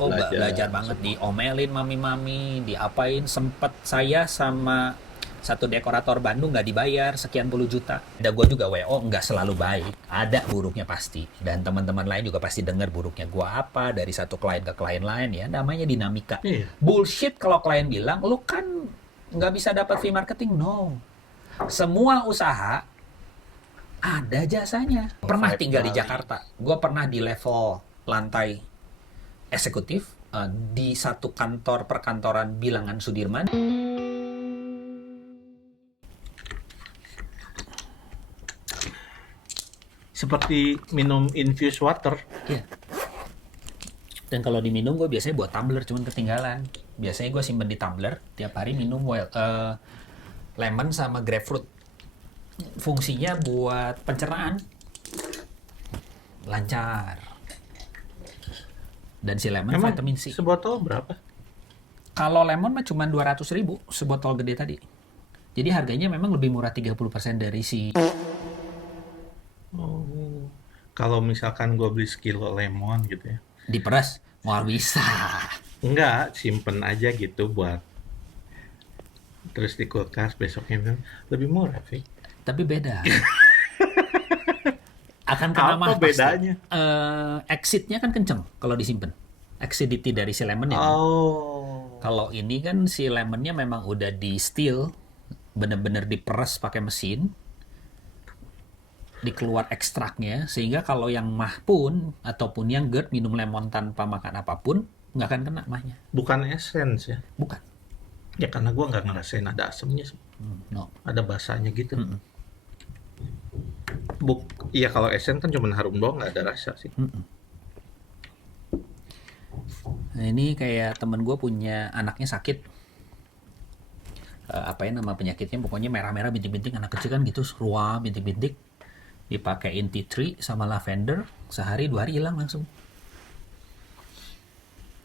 Oh, belajar belajar banget, semua. diomelin mami-mami, diapain, sempet saya sama satu dekorator Bandung nggak dibayar sekian puluh juta. Ada gue juga WO nggak selalu baik, ada buruknya pasti. Dan teman-teman lain juga pasti dengar buruknya gue apa dari satu klien ke klien lain ya. Namanya dinamika. Iya. Bullshit kalau klien bilang, lu kan nggak bisa dapat fee marketing. No. Semua usaha ada jasanya. Pernah Five tinggal di Bali. Jakarta. Gue pernah di level lantai eksekutif di satu kantor perkantoran bilangan Sudirman. Seperti minum infused water. Iya. Dan kalau diminum gue biasanya buat tumbler, cuman ketinggalan. Biasanya gue simpen di tumbler, tiap hari minum lemon sama grapefruit. Fungsinya buat pencernaan, lancar. Dan si lemon Emang vitamin C. sebotol berapa? Kalau lemon mah cuma 200.000 sebotol gede tadi. Jadi harganya memang lebih murah 30% dari si Oh. Kalau misalkan gue beli sekilo lemon gitu ya. diperas. Wah bisa. Enggak, simpen aja gitu buat terus di kulkas besoknya minum. Lebih murah sih. Tapi beda. Akan kena Apa mah pasti. bedanya? Exitnya kan kenceng kalau disimpan. Acidity dari si lemonnya kan. Oh. Kalau ini kan si lemonnya memang udah di still, bener-bener diperes pakai mesin, dikeluar ekstraknya, sehingga kalau yang mah pun ataupun yang GERD minum lemon tanpa makan apapun nggak akan kena mahnya. Bukan essence ya. Bukan. Ya karena gue nggak ngerasain ada asemnya sih. No. Ada basahnya gitu. Mm-mm. Iya kalau essence kan cuma harum doang nggak ada rasa sih. Mm-mm. Nah, ini kayak temen gue punya anaknya sakit. Apa ya nama penyakitnya? Pokoknya merah-merah bintik-bintik, anak kecil kan gitu, ruam bintik-bintik. Dipakein tea tree sama lavender, sehari 2 hari hilang langsung.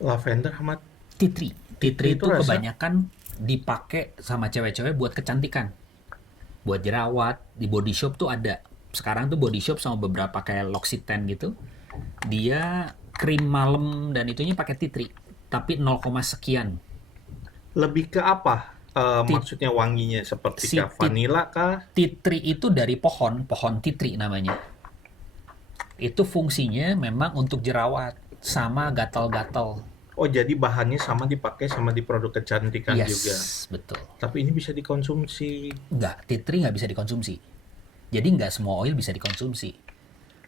Lavender sama Tea tree. Tea tea tree itu itu rasa. kebanyakan dipakai sama cewek-cewek buat kecantikan. Buat jerawat, di body shop tuh ada. Sekarang tuh body shop sama beberapa kayak L'Occitane gitu. Dia krim malam dan itunya pakai tea tree. Tapi 0, sekian. Lebih ke apa? Tea, Maksudnya wanginya seperti si ke vanilla kah? tea tree itu dari pohon tea tree namanya. Itu fungsinya memang untuk jerawat sama gatal-gatal. Oh jadi bahannya sama dipakai sama di produk kecantikan juga. Yes, betul. Tapi ini bisa dikonsumsi. Enggak, tea tree nggak bisa dikonsumsi. Jadi nggak semua oil bisa dikonsumsi.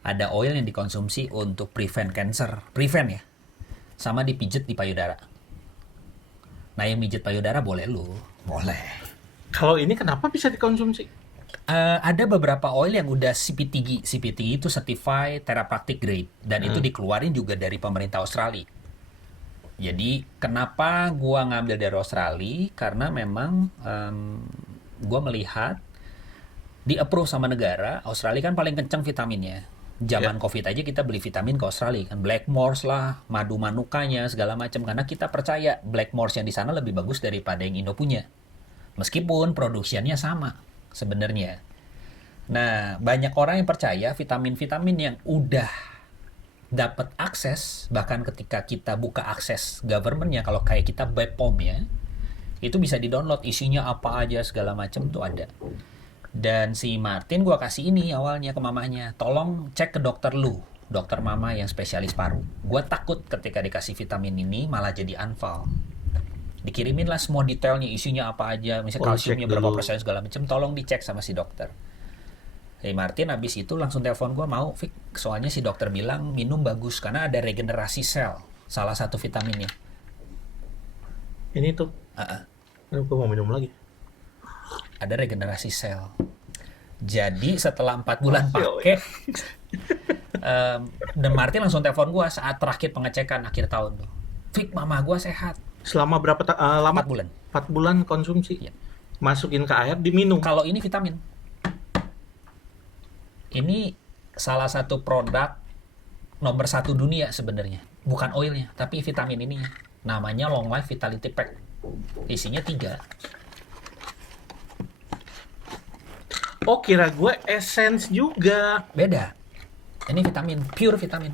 Ada oil yang dikonsumsi untuk prevent cancer, prevent ya, sama dipijet di payudara. Nah yang mijet payudara boleh lu, boleh. Kalau ini kenapa bisa dikonsumsi? Ada beberapa oil yang udah CPTG, CPTG itu Certified Therapeutic Grade, dan itu Hmm. dikeluarin juga dari pemerintah Australia. Jadi kenapa gua ngambil dari Australia? Karena memang gua melihat di approve sama negara. Australia kan paling kenceng vitaminnya. Zaman Ya. COVID aja kita beli vitamin ke Australia kan, Blackmores lah, madu manukanya segala macam, karena kita percaya Blackmores yang di sana lebih bagus daripada yang Indo punya. Meskipun produksiannya sama sebenarnya. Nah, banyak orang yang percaya vitamin-vitamin yang udah dapat akses, bahkan ketika kita buka akses governmentnya, kalau kayak kita BPOM ya, itu bisa di-download, isinya apa aja segala macam tuh ada. Dan si Martin gua kasih ini awalnya ke mamanya, tolong cek ke dokter lu, dokter mama yang spesialis paru. Gua takut ketika dikasih vitamin ini malah jadi unfall. Dikirimin lah semua detailnya, isinya apa aja, misalnya Oh cek kalsiumnya berapa dulu. persen segala macam, tolong dicek sama si dokter. Martin abis itu langsung telepon gue, mau Vic, soalnya si dokter bilang minum bagus karena ada regenerasi sel, salah satu vitaminnya. Ini tuh. Uh-uh. Aduh, gue mau minum lagi. Ada regenerasi sel. Jadi setelah 4 bulan Hasil. pakai, dan Martin langsung telepon gue saat terakhir pengecekan akhir tahun tuh, Vic, mama gue sehat. Selama berapa lama? 4 bulan. 4 bulan konsumsi. Ya. Masukin ke air, diminum. Kalau ini vitamin, ini salah satu produk nomor 1 dunia sebenarnya, bukan oilnya tapi vitamin ini, namanya Long Life Vitality Pack, isinya 3. Oh kira gue essence juga. Beda, ini vitamin, pure vitamin.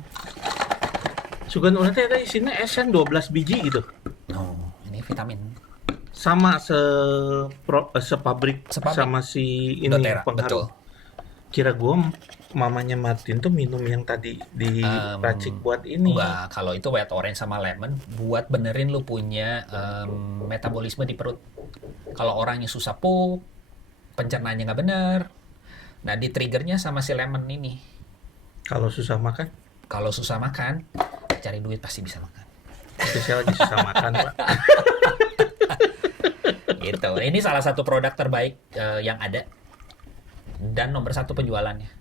Sugan urang teh ada isinya esen 12 biji gitu. Oh, ini vitamin. Sama sepabrik Sepabrik. sama si ini doTERRA, betul. pengharum. Kira gua mamanya Martin tuh minum yang tadi diracik buat ini. Enggak, kalau itu white orange sama lemon buat benerin lu punya metabolisme di perut. Kalau orangnya susah pup, pencernaannya nggak bener, nah di triggernya sama si lemon ini. Kalau susah makan, Kalau susah makan, cari duit pasti bisa makan. itu saya lagi susah makan, Pak. Gitu. Ini salah satu produk terbaik yang ada dan nomor 1 penjualannya.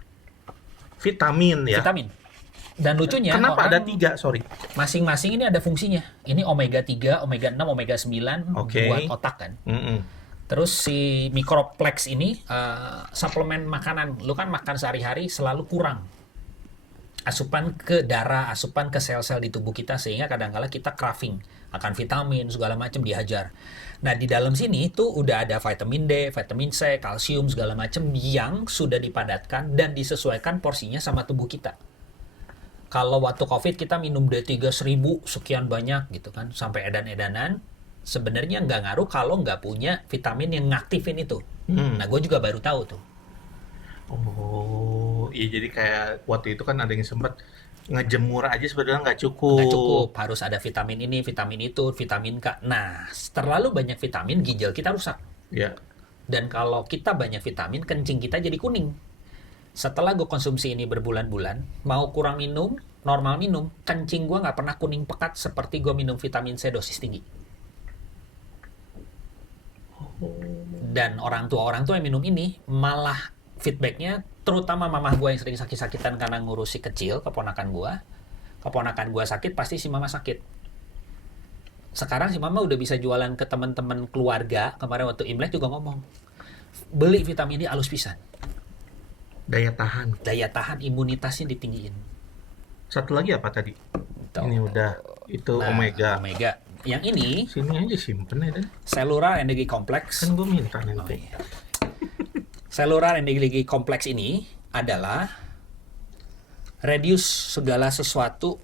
Vitamin ya. Vitamin. Dan lucunya Kenapa ada orang 3? Sorry. masing-masing ini ada fungsinya. Ini omega 3, omega 6, omega 9 Oke. buat otak kan. Mm-mm. Terus si Microplex ini suplemen makanan. Lu kan makan sehari-hari selalu kurang asupan ke darah, asupan ke sel-sel di tubuh kita, sehingga kadang-kala kita craving akan vitamin segala macam dihajar. Nah, di dalam sini tuh udah ada vitamin D, vitamin C, kalsium segala macam yang sudah dipadatkan dan disesuaikan porsinya sama tubuh kita. Kalau waktu COVID kita minum D3 1000 sekian banyak gitu kan, sampai edan-edanan, sebenarnya nggak ngaruh kalau nggak punya vitamin yang ngaktifin itu. Nah, gue juga baru tahu tuh. Oh, iya jadi kayak waktu itu kan ada yang sempat ngejemur aja sebenarnya nggak cukup. Nggak cukup, harus ada vitamin ini, vitamin itu, vitamin K. Nah, terlalu banyak vitamin, ginjal kita rusak. Ya. Dan kalau kita banyak vitamin, kencing kita jadi kuning. Setelah gue konsumsi ini berbulan-bulan, mau kurang minum, normal minum, kencing gue nggak pernah kuning pekat seperti gue minum vitamin C dosis tinggi. Dan orang tua yang minum ini malah feedbacknya, terutama mamah gue yang sering sakit-sakitan karena ngurusi kecil, keponakan gue sakit, pasti si mama sakit. Sekarang si mama udah bisa jualan ke teman-teman keluarga. Kemarin waktu Imlek juga ngomong, beli vitamin ini halus pisan. Daya tahan. Daya tahan imunitasnya ditinggiin. Satu lagi apa tadi? Tuh. Ini udah. Itu Nah, omega. Omega. Yang ini, Sini aja simpen ya. Cellular Energy Complex. Kan gue minta Oh, nanti. iya. Cellular Energy Complex ini adalah reduce segala sesuatu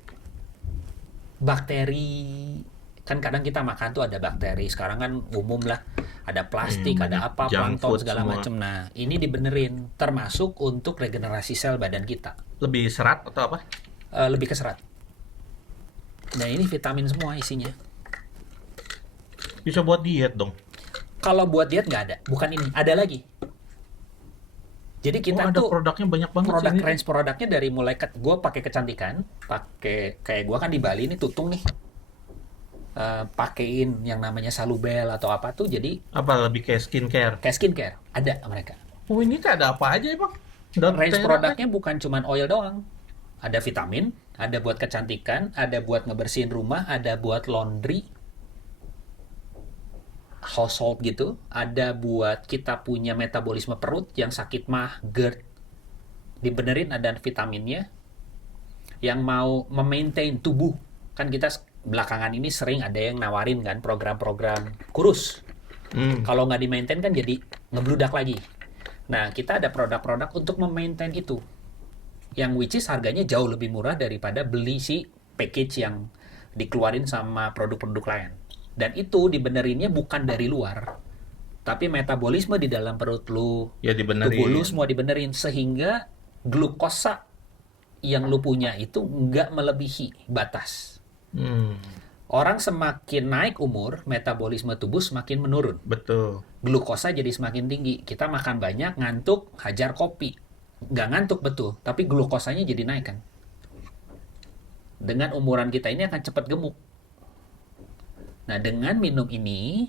bakteri. Kan kadang kita makan tuh ada bakteri. Sekarang kan umum lah, ada plastik, ada banyak apa, junk plankton food segala semua. macam. Nah, ini dibenerin, termasuk untuk regenerasi sel badan kita. Lebih serat atau apa? Lebih ke serat. Nah, ini vitamin semua isinya. Bisa buat diet dong. Kalau buat diet nggak ada, bukan ini, ada lagi. Jadi kita ada tuh produknya banyak banget produk sih ini. range produknya dari mulai gue pakai kecantikan, pakai kayak gue kan di Bali ini tutung nih, pakein yang namanya Salubel atau apa tuh, jadi Apa lebih kayak skincare? kayak skincare ada mereka. Oh ini tuh ada apa aja ya bang? Range produknya bukan cuman oil doang, ada vitamin, ada buat kecantikan, ada buat ngebersihin rumah, ada buat laundry, household gitu, ada buat kita punya metabolisme perut yang sakit mah, GERD, dibenerin ada vitaminnya. Yang mau memaintain tubuh, kan kita belakangan ini sering ada yang nawarin kan program-program kurus. Kalau nggak di-maintain kan jadi ngebludak lagi. Nah, kita ada produk-produk untuk memaintain itu, yang which is harganya jauh lebih murah daripada beli si package yang dikeluarin sama produk-produk lain. Dan itu dibenerinnya bukan dari luar, tapi metabolisme di dalam perut lu, Ya dibenerin. tubuh lu semua dibenerin, sehingga glukosa yang lu punya itu nggak melebihi batas. Orang semakin naik umur, metabolisme tubuh semakin menurun. Betul. Glukosa jadi semakin tinggi. Kita makan banyak, ngantuk, hajar kopi. Nggak ngantuk betul, tapi glukosanya jadi naik kan. Dengan umuran kita ini akan cepat gemuk. Nah, dengan minum ini,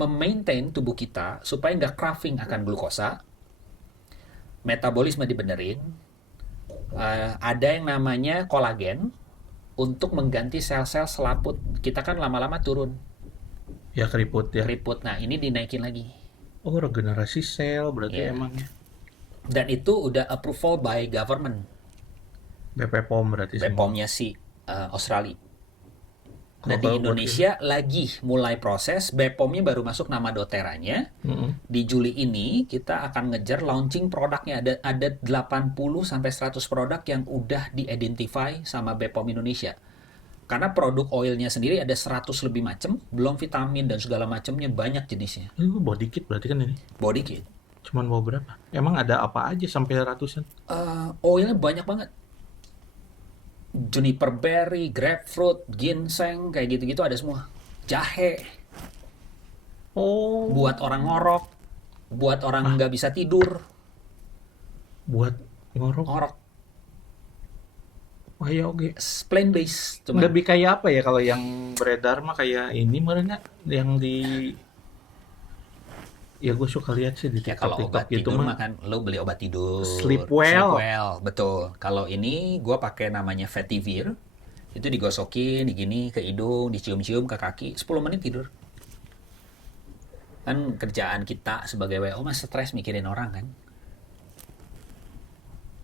memaintain tubuh kita supaya nggak craving akan glukosa, metabolisme dibenerin, ada yang namanya kolagen untuk mengganti sel-sel selaput. Kita kan lama-lama turun, Ya keriput ya. keriput. Nah, ini dinaikin lagi. Oh regenerasi sel berarti Iya. emangnya. Dan itu udah approval by government, BPOM berarti semua. BPOM-nya si Australia. Nah, di Kalau buat Indonesia lagi mulai proses, BPOM-nya baru masuk nama doTERRA-nya. Di Juli ini kita akan ngejar launching produknya. Ada 80 sampai 100 produk yang udah di-identify sama BPOM Indonesia. Karena produk oilnya sendiri ada 100 lebih macam, belum vitamin dan segala macamnya banyak jenisnya. Ini bawa dikit berarti kan ini. Body kit. Cuman bawa berapa? Emang ada apa aja sampai ratusan? Oilnya banyak banget. Juniper berry, grapefruit, ginseng, kayak gitu-gitu ada semua. Jahe, Oh, buat orang ngorok, buat orang nggak bisa tidur, buat ngorok. ngorok. Wah ya oke. Plain base, cuman Lebih kayak apa ya kalau yang beredar mah kayak ini merenya yang di ya gue suka lihat sih di ya kalau TikTok obat gitu tidur mah mah kan lo beli obat tidur. Sleep well. Betul. Kalau ini gue pakai namanya Vetiver. Itu digosokin, digini ke hidung, dicium-cium ke kaki, 10 menit tidur. Kan kerjaan kita sebagai WO mah stres mikirin orang kan.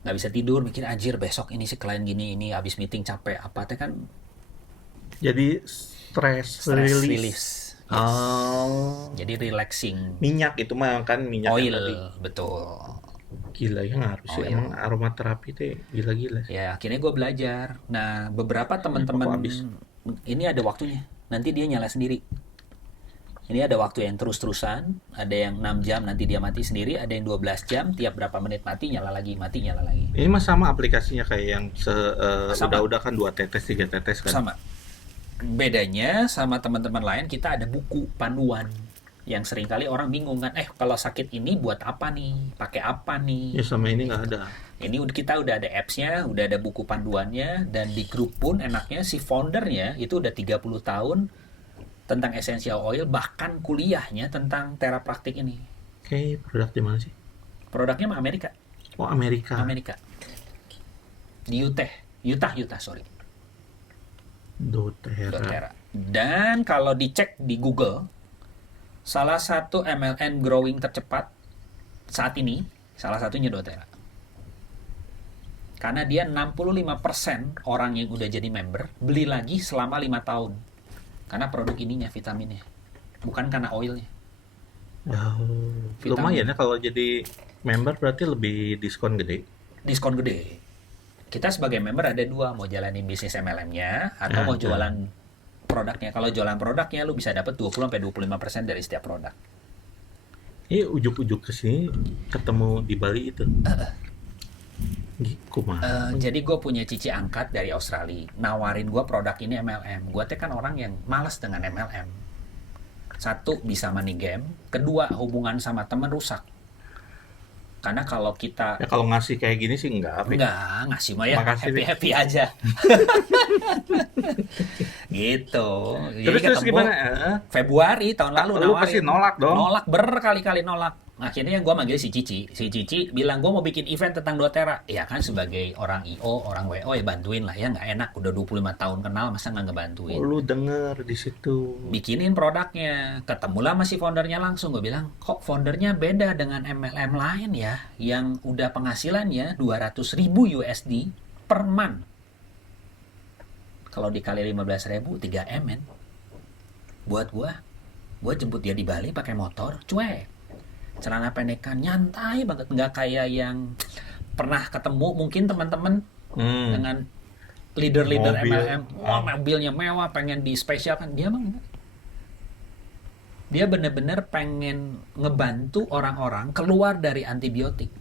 Nggak bisa tidur, mikir anjir besok ini si klien gini, ini habis meeting capek apa teh kan Jadi stress stress release. release. Yes. Oh, Jadi relaxing. minyak itu mah kan minyak Oil, yang tadi. betul. Gila ya ngaruh sih Oil. emang aromaterapi teh gila-gila sih. Ya, akhirnya gue belajar. Nah, beberapa Kok teman-teman habis? ini ada waktunya. Nanti dia nyala sendiri. Ini ada waktu yang terus-terusan, ada yang 6 jam nanti dia mati sendiri, ada yang 12 jam, tiap berapa menit mati nyala lagi, mati nyala lagi. Ini mah sama aplikasinya kayak yang Sama. udah-udah kan 2 tetes 3 tetes kan. Sama. Bedanya sama teman-teman lain kita ada buku panduan yang seringkali orang bingung kan, kalau sakit ini buat apa nih? Pakai apa nih? Ya sama ini nggak ada. Ini kita udah ada apps-nya, udah ada buku panduannya, dan di grup pun enaknya si foundernya itu udah 30 tahun tentang essential oil, bahkan kuliahnya tentang terapraktik ini. Kayak produk di mana sih? Produknya mah Amerika. Oh Amerika. Di Utah, sorry. doTERRA. doTERRA. Dan kalau dicek di Google, salah satu MLM growing tercepat saat ini, salah satunya doTERRA. Karena dia 65% orang yang udah jadi member, beli lagi selama 5 tahun. Karena produk ininya, vitaminnya. Bukan karena oilnya. Oh, Vitamin. lumayan ya kalau jadi member berarti lebih diskon gede. Diskon gede. Kita sebagai member ada dua, mau jalanin bisnis MLM-nya atau mau Ada. jualan produknya. Kalau jualan produknya lu bisa dapat 20-25% dari setiap produk. Ini ujuk-ujuk ke sini ketemu di Bali itu. Kumaha. Jadi gue punya cici angkat dari Australia, nawarin gue produk ini MLM. Gue teh kan orang yang malas dengan MLM. Satu, bisa money game. Kedua, hubungan sama teman rusak. Karena kalau kita Ya kalau ngasih kayak gini sih enggak. enggak ngasih mah ya Makasih, Rik. happy aja. Gitu. Jadi Terus ketemu gimana? Februari tahun lalu Lu pasti nolak dong. Nolak berkali-kali nolak. Akhirnya gue manggil si Cici. Si Cici bilang gue mau bikin event tentang doTERRA. Ya kan sebagai orang IO, orang WO ya bantuin lah ya, nggak enak. Udah 25 tahun kenal masa nggak ngebantuin. Oh, lu denger di situ. Bikinin produknya. Ketemulah sama si foundernya langsung. Gue bilang, kok foundernya beda dengan MLM lain ya, yang udah penghasilannya 200.000 USD per month. Kalau dikali 15.000, 3 M men. Buat gue jemput dia di Bali pakai motor, cuek. Celana pendekan, nyantai banget. Nggak kayak yang pernah ketemu mungkin teman-teman dengan leader-leader Mobil. MLM. Wah, mobilnya mewah, pengen di spesial kan. Dia mah enggak. Dia bener-bener pengen ngebantu orang-orang keluar dari antibiotik.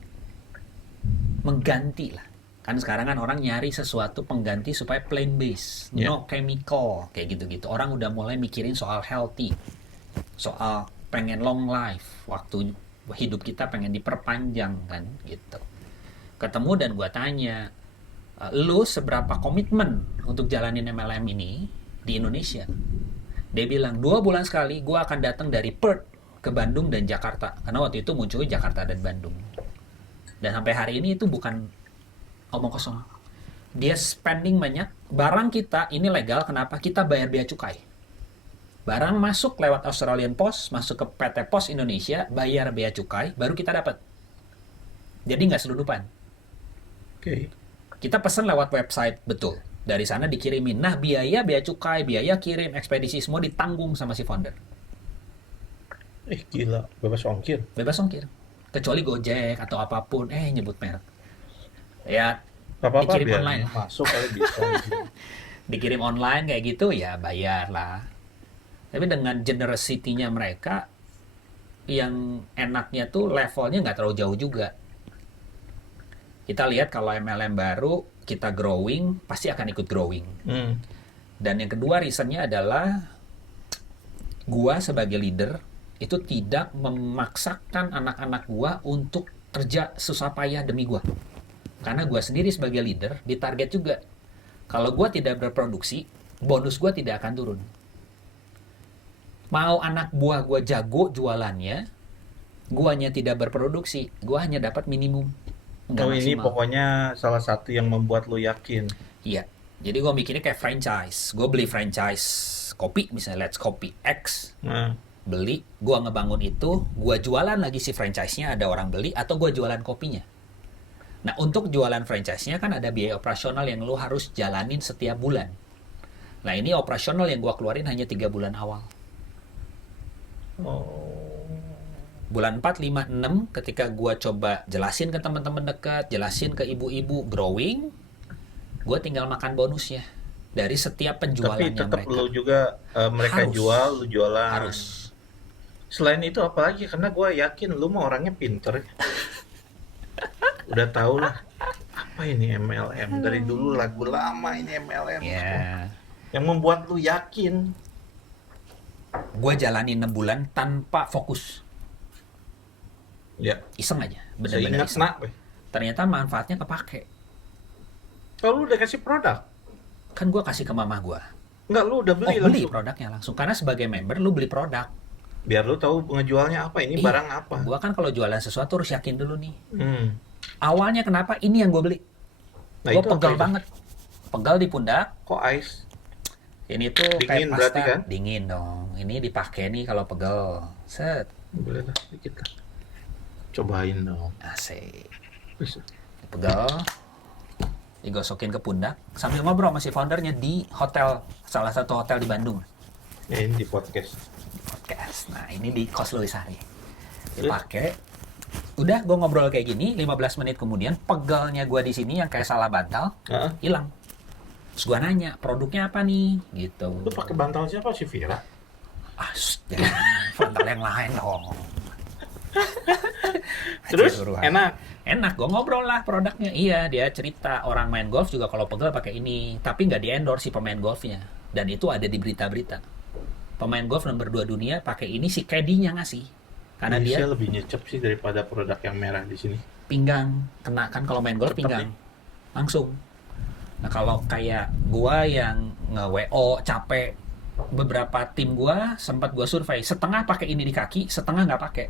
Mengganti lah. Kan sekarang kan orang nyari sesuatu pengganti supaya plant based, no chemical, kayak gitu-gitu. Orang udah mulai mikirin soal healthy, soal pengen long life, waktu hidup kita pengen diperpanjang kan gitu. Ketemu dan gua tanya, lu seberapa komitmen untuk jalanin MLM ini di Indonesia? Dia bilang 2 bulan sekali gua akan datang dari Perth ke Bandung dan Jakarta, karena waktu itu munculnya Jakarta dan Bandung. Dan sampai hari ini itu bukan omong kosong. Dia spending banyak. Barang kita ini legal, kenapa? Kita bayar bea cukai. Barang masuk lewat Australian Post, masuk ke PT Pos Indonesia, bayar bea cukai, baru kita dapat. Jadi nggak selundupan. Oke. Kita pesan lewat website, betul. Dari sana dikirimin. Nah, biaya bea cukai, biaya kirim, ekspedisi, semua ditanggung sama si founder. Gila, bebas ongkir. Bebas ongkir. Kecuali Gojek atau apapun, nyebut merek. Ya, Apa-apa dikirim biar online. masuk kali bisa. dikirim online kayak gitu ya bayar lah. Tapi dengan generosity-nya mereka, yang enaknya tuh levelnya nggak terlalu jauh juga. Kita lihat kalau MLM baru kita growing, pasti akan ikut growing. Dan yang kedua reasonnya adalah gua sebagai leader itu tidak memaksakan anak-anak gua untuk kerja susah payah demi gua. Karena gua sendiri sebagai leader ditarget juga. Kalau gua tidak berproduksi, bonus gua tidak akan turun. Mau anak buah gua jago jualannya, guanya tidak berproduksi, gua hanya dapat minimum. Nggak Oh, ini maksimal. pokoknya salah satu yang membuat lu yakin. Iya. Jadi gue mikirnya kayak franchise. Gue beli franchise kopi, misalnya Let's Kopi X. Nah, Beli, gue ngebangun itu, gue jualan lagi si franchise-nya, ada orang beli, atau gue jualan kopinya. Nah, untuk jualan franchise-nya kan ada biaya operasional yang lo harus jalanin setiap bulan. Nah, ini operasional yang gue keluarin hanya 3 bulan awal. oh, Bulan 4, 5, 6 ketika gue coba jelasin ke teman-teman dekat, jelasin ke ibu-ibu growing, gue tinggal makan bonusnya dari setiap tapi penjualannya tetap mereka. lu juga mereka Harus. jual, lu jualan. Harus. Selain itu apa lagi? Karena gue yakin lu mah orangnya pinter. Udah tau lah apa ini MLM. Dari dulu lagu lama ini MLM. Ya, Yang membuat lu yakin. gue jalanin 6 bulan tanpa fokus, Ya, iseng aja, bener-bener seingat iseng. nak. Ternyata manfaatnya kepake. Kalau lu udah kasih produk, Kan gue kasih ke mama gue. enggak lu udah beli Beli langsung. produknya langsung. Karena sebagai member lu beli produk. Biar lu tahu ngejualnya apa, ini barang apa. Gue kan kalau jualan sesuatu harus yakin dulu nih. Hmm. Awalnya kenapa ini yang gue beli? Nah, Gue itu apa pegal itu? banget. Pegal di pundak. Kok ice? Ini tuh Dingin kayak pasta. berarti kan? Dingin dong. Ini dipakai nih kalau pegal. Set. Boleh lah, sedikit lah. Cobain dong. Asik. Bisa. Pegal. Digosokin ke pundak. Sambil ngobrol sama si foundernya di hotel. Salah satu hotel di Bandung. Ya, ini di podcast. Podcast. Nah, ini di Kos Luisari. Terus? Dipakai. Udah gue ngobrol kayak gini, 15 menit kemudian pegalnya gue di sini yang kayak salah bantal Heeh. hilang. Terus gue nanya, produknya apa nih? Gitu. Lu pakai bantal siapa sih, Vira? Jangan bantal yang lain dong. Terus Suruhan. enak. Gue ngobrol lah produknya. Iya, dia cerita orang main golf juga kalau pegal pakai ini, tapi nggak di endorse si pemain golfnya. Dan itu ada di berita-berita. Pemain golf nomor 2 dunia pakai ini, si caddy-nya ngasih. Karena Ini dia saya lebih nyecep sih daripada produk yang merah di sini. pinggang, kena kan kalau main golf Tetep pinggang. nih. Langsung. Nah, kalau kayak gua yang nge-WO capek, beberapa tim gua sempat gua survei, setengah pakai ini di kaki, setengah nggak pakai.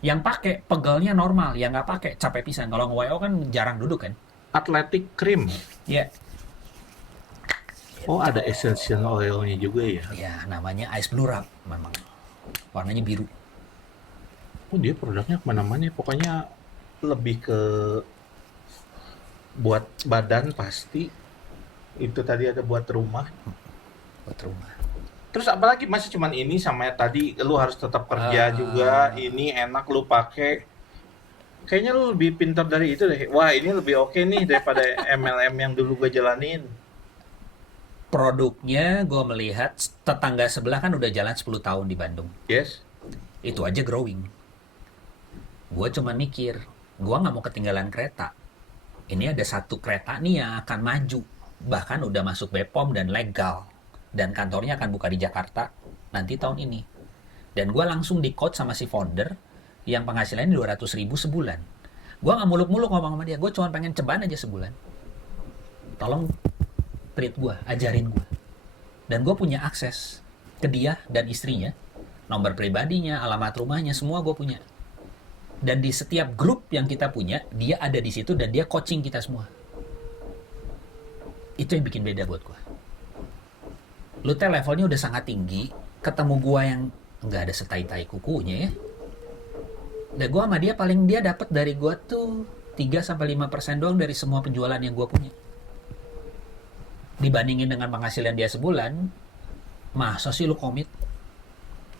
Yang pakai pegalnya normal, yang nggak pakai capek pisan. Kalau nge-WO kan jarang duduk kan. Athletic cream. Ya, Oh, ada essential oilnya juga ya. ya namanya Ice Blue Wrap memang. Warnanya biru. Oh, dia produknya kemana-mana ya. Pokoknya lebih ke buat badan pasti. Itu tadi ada buat rumah. Buat rumah. Terus apalagi masih cuman ini sama tadi lu harus tetap kerja juga. Ini enak lu pakai. Kayaknya lu lebih pintar dari itu deh. Wah, ini lebih oke nih daripada MLM yang dulu gue jalanin. Produknya gue melihat tetangga sebelah kan udah jalan 10 tahun di Bandung. Yes. Itu aja growing. Gue cuma mikir, gue nggak mau ketinggalan kereta. Ini ada satu kereta nih yang akan maju, bahkan udah masuk BPOM dan legal, dan kantornya akan buka di Jakarta nanti tahun ini. Dan gue langsung di-coach sama si founder yang penghasilannya 200.000 sebulan. Gue nggak muluk-muluk ngomong sama dia, gue cuma pengen ceban aja sebulan. Tolong treat gue, ajarin gue. Dan gue punya akses ke dia dan istrinya, nomor pribadinya, alamat rumahnya, semua gue punya. Dan di setiap grup yang kita punya, dia ada di situ dan dia coaching kita semua. Itu yang bikin beda buat gue. Lu teh levelnya udah sangat tinggi, ketemu gue yang nggak ada setai-tai kukunya ya. Dan gue sama dia paling dia dapat dari gue tuh 3-5% doang dari semua penjualan yang gue punya. Dibandingin dengan penghasilan dia sebulan, masa sih lu komit?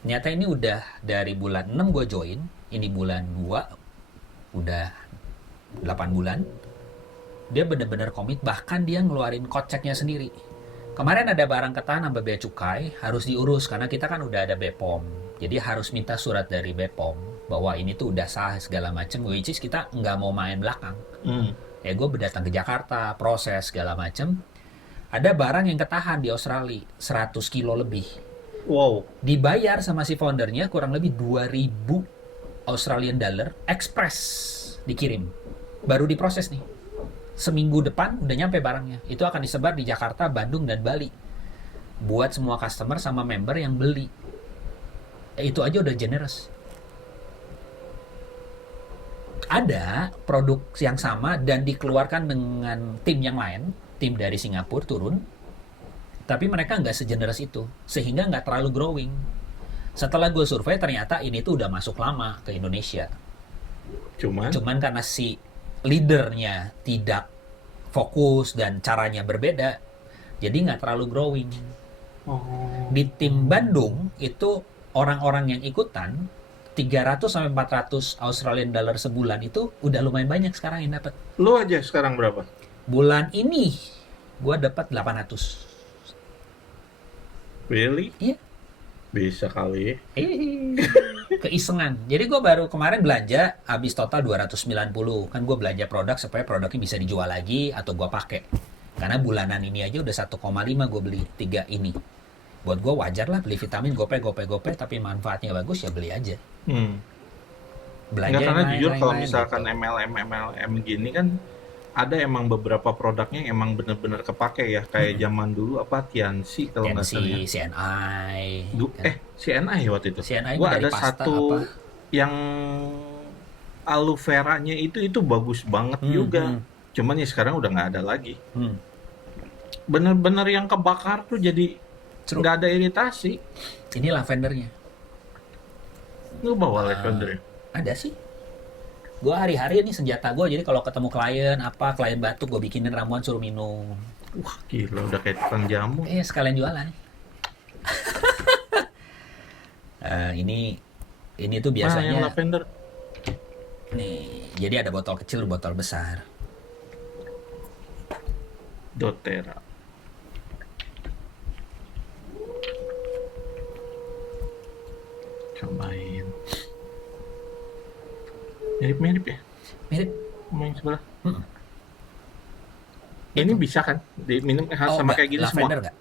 Ternyata ini udah dari bulan 6 gue join, ini bulan 2, udah 8 bulan. Dia bener-bener komit, bahkan dia ngeluarin koceknya sendiri. Kemarin ada barang ketahan sama bea cukai, harus diurus karena kita kan udah ada BPOM. Jadi harus minta surat dari BPOM bahwa ini tuh udah sah segala macem, which is kita nggak mau main belakang. Ya gue datang ke Jakarta, proses segala macem. Ada barang yang ketahan di Australia, 100 kilo lebih. Wow. Dibayar sama si foundernya kurang lebih 2.000 Australian dollar, express dikirim. Baru diproses nih. Seminggu depan udah nyampe barangnya. Itu akan disebar di Jakarta, Bandung, dan Bali. Buat semua customer sama member yang beli. Itu aja udah generous. Ada produk yang sama dan dikeluarkan dengan tim yang lain. Tim dari Singapura turun. Tapi mereka nggak segenerous itu. Sehingga nggak terlalu growing. Setelah gue survei ternyata ini tuh udah masuk lama ke Indonesia. Cuman karena si leadernya tidak fokus dan caranya berbeda, jadi nggak terlalu growing. Di tim Bandung itu orang-orang yang ikutan 300 sampai 400 Australian dollar sebulan itu udah lumayan banyak sekarang yang dapat. Lu aja sekarang berapa? Bulan ini gua dapat 800. Really? Iya. Bisa kali. Keisengan. Jadi gue baru kemarin belanja habis total 290. Kan gue belanja produk supaya produknya bisa dijual lagi atau gue pakai. Karena bulanan ini aja udah 1,5 gue beli 3 ini. Buat gue wajar lah beli vitamin gope tapi manfaatnya bagus ya beli aja. Belanja Enggak, karena yang jujur kalau lain-lain misalkan gitu. MLM gini kan ada emang beberapa produknya yang emang bener-bener kepake ya, kayak zaman dulu apa Tiansi kalau nggak salah ya. TNC, CNI. CNI waktu itu. CNI Gua dari ada pasta satu apa? yang aloe veranya itu bagus banget juga. Cuman ya sekarang udah nggak ada lagi. Bener-bener yang kebakar tuh jadi True. nggak ada iritasi. Ini lavendernya. Lu bawa lavender ya? Ada sih. Gue hari-hari ini senjata gue, jadi kalau ketemu klien batuk gue bikinin ramuan suruh minum. Wah gila, udah kayak tukang jamu. Sekalian jualan. Ini tuh Yang biasanya lavender. nih, jadi ada botol kecil, botol besar. doTERRA. Cobain. Mirip-mirip ya? Mirip. Sama yang sebelah. Mm-mm. Ini bisa kan diminum sama enggak, kayak gini semua? lavender enggak?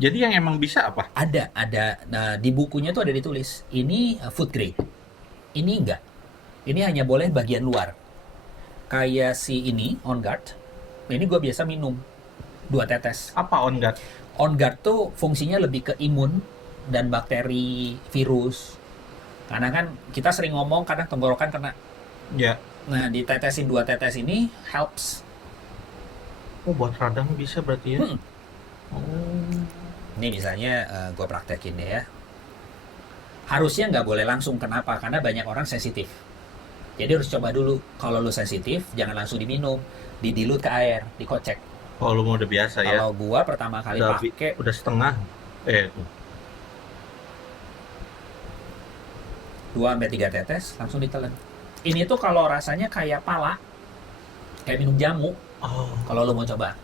Jadi yang emang bisa apa? Ada. Nah, di bukunya tuh ada ditulis, ini food grade. Ini enggak. Ini hanya boleh bagian luar. Kayak si ini, On Guard. Ini gue biasa minum 2 tetes. Apa On Guard? On Guard tuh fungsinya lebih ke imun dan bakteri, virus. Karena kan kita sering ngomong kadang tenggorokan kena. Ya. Nah, ditetesin 2 tetes ini helps. Oh, buat radang bisa berarti ya? Oh. Ini misalnya gue praktekin ya. Harusnya nggak boleh langsung. Kenapa? Karena banyak orang sensitif. Jadi harus coba dulu. Kalau lu sensitif, jangan langsung diminum. Didilut ke air, dikocek. Kalau lu mau udah biasa ya? Kalau gua pertama kali pakai udah setengah. 2-3 tetes, langsung ditelan. Ini tuh kalau rasanya kayak pala, kayak minum jamu. Oh. Kalau lu mau coba.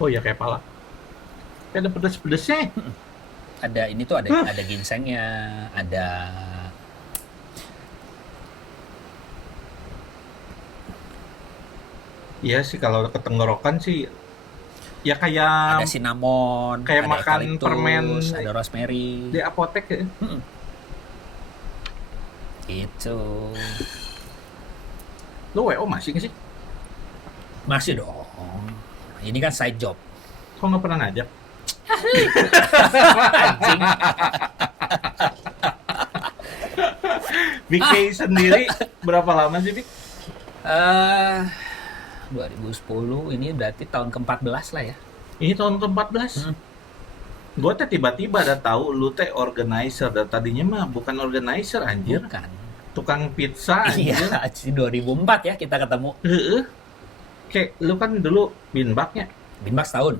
Oh ya kayak pala. Kayak ada pedes-pedesnya. Ada ini tuh ada ginsengnya, ada Iya sih kalau ketenggorokan sih ya kayak ada cinnamon, kayak ada makan eucalyptus, permen ada rosemary. di apotek ya. Gitu. Lu WO masih nggak sih? Masih dong. Ini kan side job. Kok nggak pernah ngajak? Anjing. BK sendiri berapa lama sih, Bik? 2010 ini berarti tahun ke-14 lah ya. Ini tahun ke-14. Gue teh tiba-tiba ada tahu lu teh organizer. Dan tadinya mah bukan organizer anjir. Bukan. Tukang pizza anjir. Iya, 2004 ya kita ketemu. Heeh. Kayak lu kan dulu binbaknya Binbak setahun.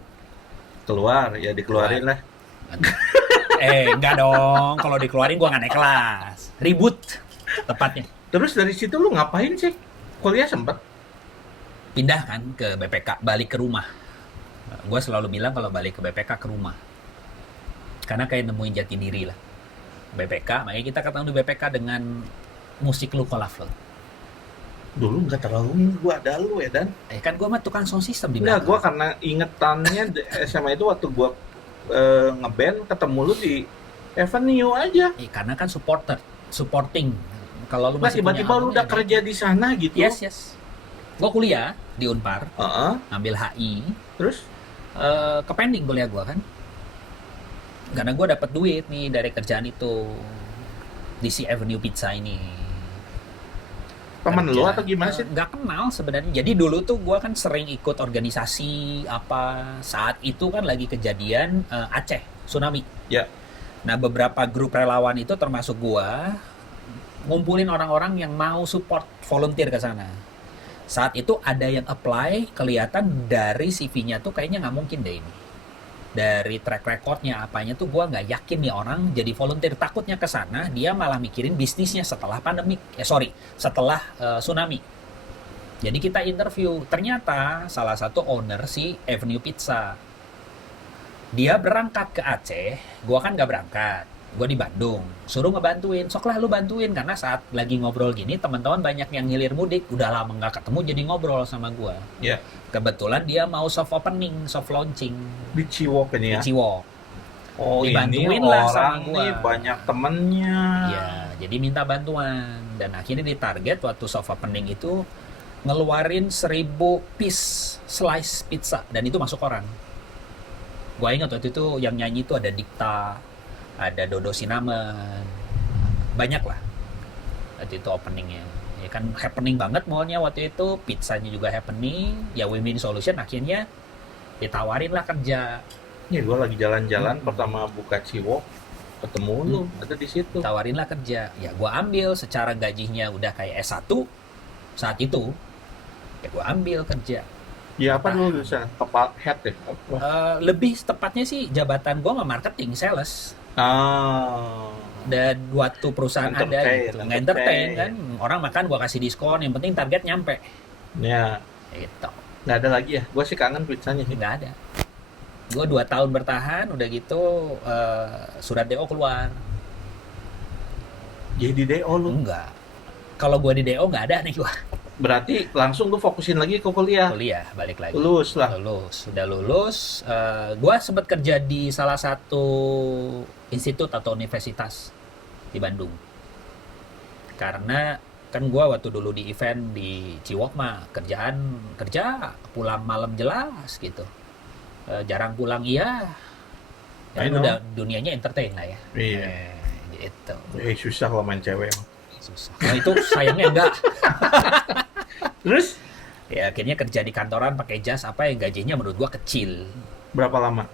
keluar, ya dikeluarin lah. Enggak dong. Kalau dikeluarin gua nggak naik kelas. Ribut tepatnya. Terus dari situ lu ngapain sih? Kuliah sempet? pindah kan ke BPK, balik ke rumah. Gue selalu bilang kalau balik ke BPK ke rumah, karena kayak nemuin jati diri lah. BPK, makanya kita ketemu di BPK dengan musik lu kolafel. Dulu nggak terlalu gua ada lu ya Dan. Kan gue mah tukang sound system di Enggak, belakang. gua karena ingetannya SMA itu waktu gua ngeband ketemu lu di Avenue aja. Karena kan supporting. Kalau lu Nah, masih punya tiba-tiba lu album, udah ya kerja di sana gitu. Yes. Gue kuliah di Unpar, Heeh. ngambil HI, Terus kepending kuliah gue kan. Karena gue dapet duit nih dari kerjaan itu di si Avenue Pizza ini. teman lu Kerja. atau gimana sih? Nggak kenal sebenarnya. Jadi dulu tuh gue kan sering ikut organisasi apa. Saat itu kan lagi kejadian Aceh, tsunami. Ya. Nah beberapa grup relawan itu termasuk gue ngumpulin orang-orang yang mau support volunteer ke sana. Saat itu ada yang apply, kelihatan dari CV-nya tuh kayaknya nggak mungkin deh ini. Dari track recordnya apanya tuh gue nggak yakin nih orang jadi volunteer. Takutnya ke sana dia malah mikirin bisnisnya setelah pandemik, setelah tsunami. Jadi kita interview, ternyata salah satu owner si Avenue Pizza, dia berangkat ke Aceh, gue kan nggak berangkat, gue di Bandung, suruh ngebantuin, sok lah lu bantuin, karena saat lagi ngobrol gini teman-teman banyak yang hilir mudik, udah lama nggak ketemu jadi ngobrol sama gue. Ya. Kebetulan dia mau soft opening, soft launching Di Ciwok ini ya. di Ciwok. Oh, Dibantuin ini lah orang sama gua. nih banyak temennya. Ya, jadi minta bantuan dan akhirnya ditarget waktu soft opening itu ngeluarin 1000 piece slice pizza dan itu masuk orang. Gua ingat waktu itu yang nyanyi itu ada Dikta, ada Dodo Cinnamon, banyak lah. Waktu itu openingnya. Ya kan happening banget mallnya waktu itu, pizzanya juga happening. Ya Win-Win Solution akhirnya ditawarin lah kerja. Nih gue lagi jalan-jalan pertama buka Ciwok, ketemu lu ada di situ. Tawarin lah kerja. Ya gua ambil, secara gajinya udah kayak S1 saat itu. Ya gua ambil kerja. Ya apa dulu bisa kepala head ya? Apa? Lebih tepatnya sih jabatan gua mah marketing, sales. Ah, Dan waktu perusahaan ada Entertain, gitu, entertain. entertain kan, orang makan gua kasih diskon, yang penting target nyampe. ya Gitu. nggak ada lagi ya. Gue sih kangen pizzanya sih. Nggak ada. Gua 2 tahun bertahan, udah gitu surat DO keluar. Jadi DO lu. Enggak. Kalau gua di DO nggak ada nih gua. Berarti langsung lu fokusin lagi ke kuliah. Kuliah, balik lagi. Lulus lah. Udah lulus. Gua sempat kerja di salah satu institut atau universitas di Bandung. Karena kan gua waktu dulu di event di Ciwok mah kerja pulang malam jelas gitu. Jarang pulang iya. I Kan know. udah dunianya entertain lah ya. Iya. Gitu. Susah kalau main cewek. Susah. Nah itu sayangnya enggak. Terus Ya akhirnya kerja di kantoran pakai jas apa yang gajinya menurut gua kecil. berapa lama?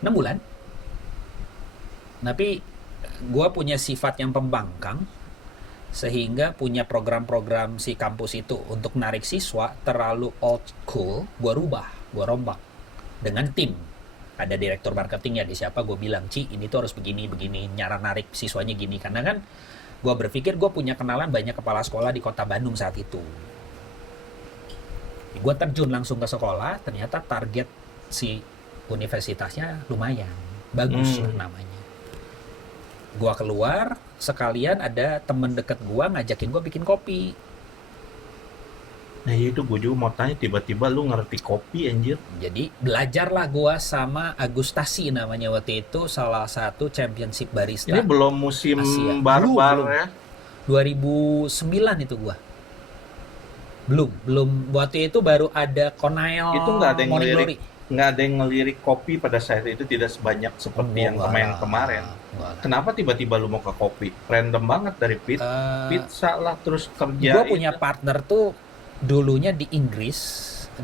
6 bulan. Tapi gue punya sifat yang pembangkang sehingga punya program-program si kampus itu untuk narik siswa terlalu old school, gue rombak dengan tim. Ada direktur marketingnya di siapa, gue bilang, Ci ini tuh harus begini, nyara narik siswanya gini. Karena kan gue berpikir gue punya kenalan banyak kepala sekolah di kota Bandung saat itu. Gue terjun langsung ke sekolah, ternyata target si universitasnya lumayan, bagus lah namanya. Gua keluar, sekalian ada temen deket gua ngajakin gua bikin kopi. Nah itu gue juga mau tanya, tiba-tiba lu ngerti kopi anjir. Jadi belajarlah gua sama Agustasi namanya waktu itu, salah satu championship barista. Ini belum musim Asia. barbar Belum. ya. 2009 itu gua. Belum waktu itu baru ada Konail Itu nggak ada yang Morning ngelirik, Glory. nggak ada yang ngelirik kopi pada saat itu, tidak sebanyak seperti yang Enggak pemain lah, kemarin. enggak lah. Kenapa tiba-tiba lu mau ke kopi? Random banget dari pizza lah terus kerja. Gue punya partner tuh dulunya di Inggris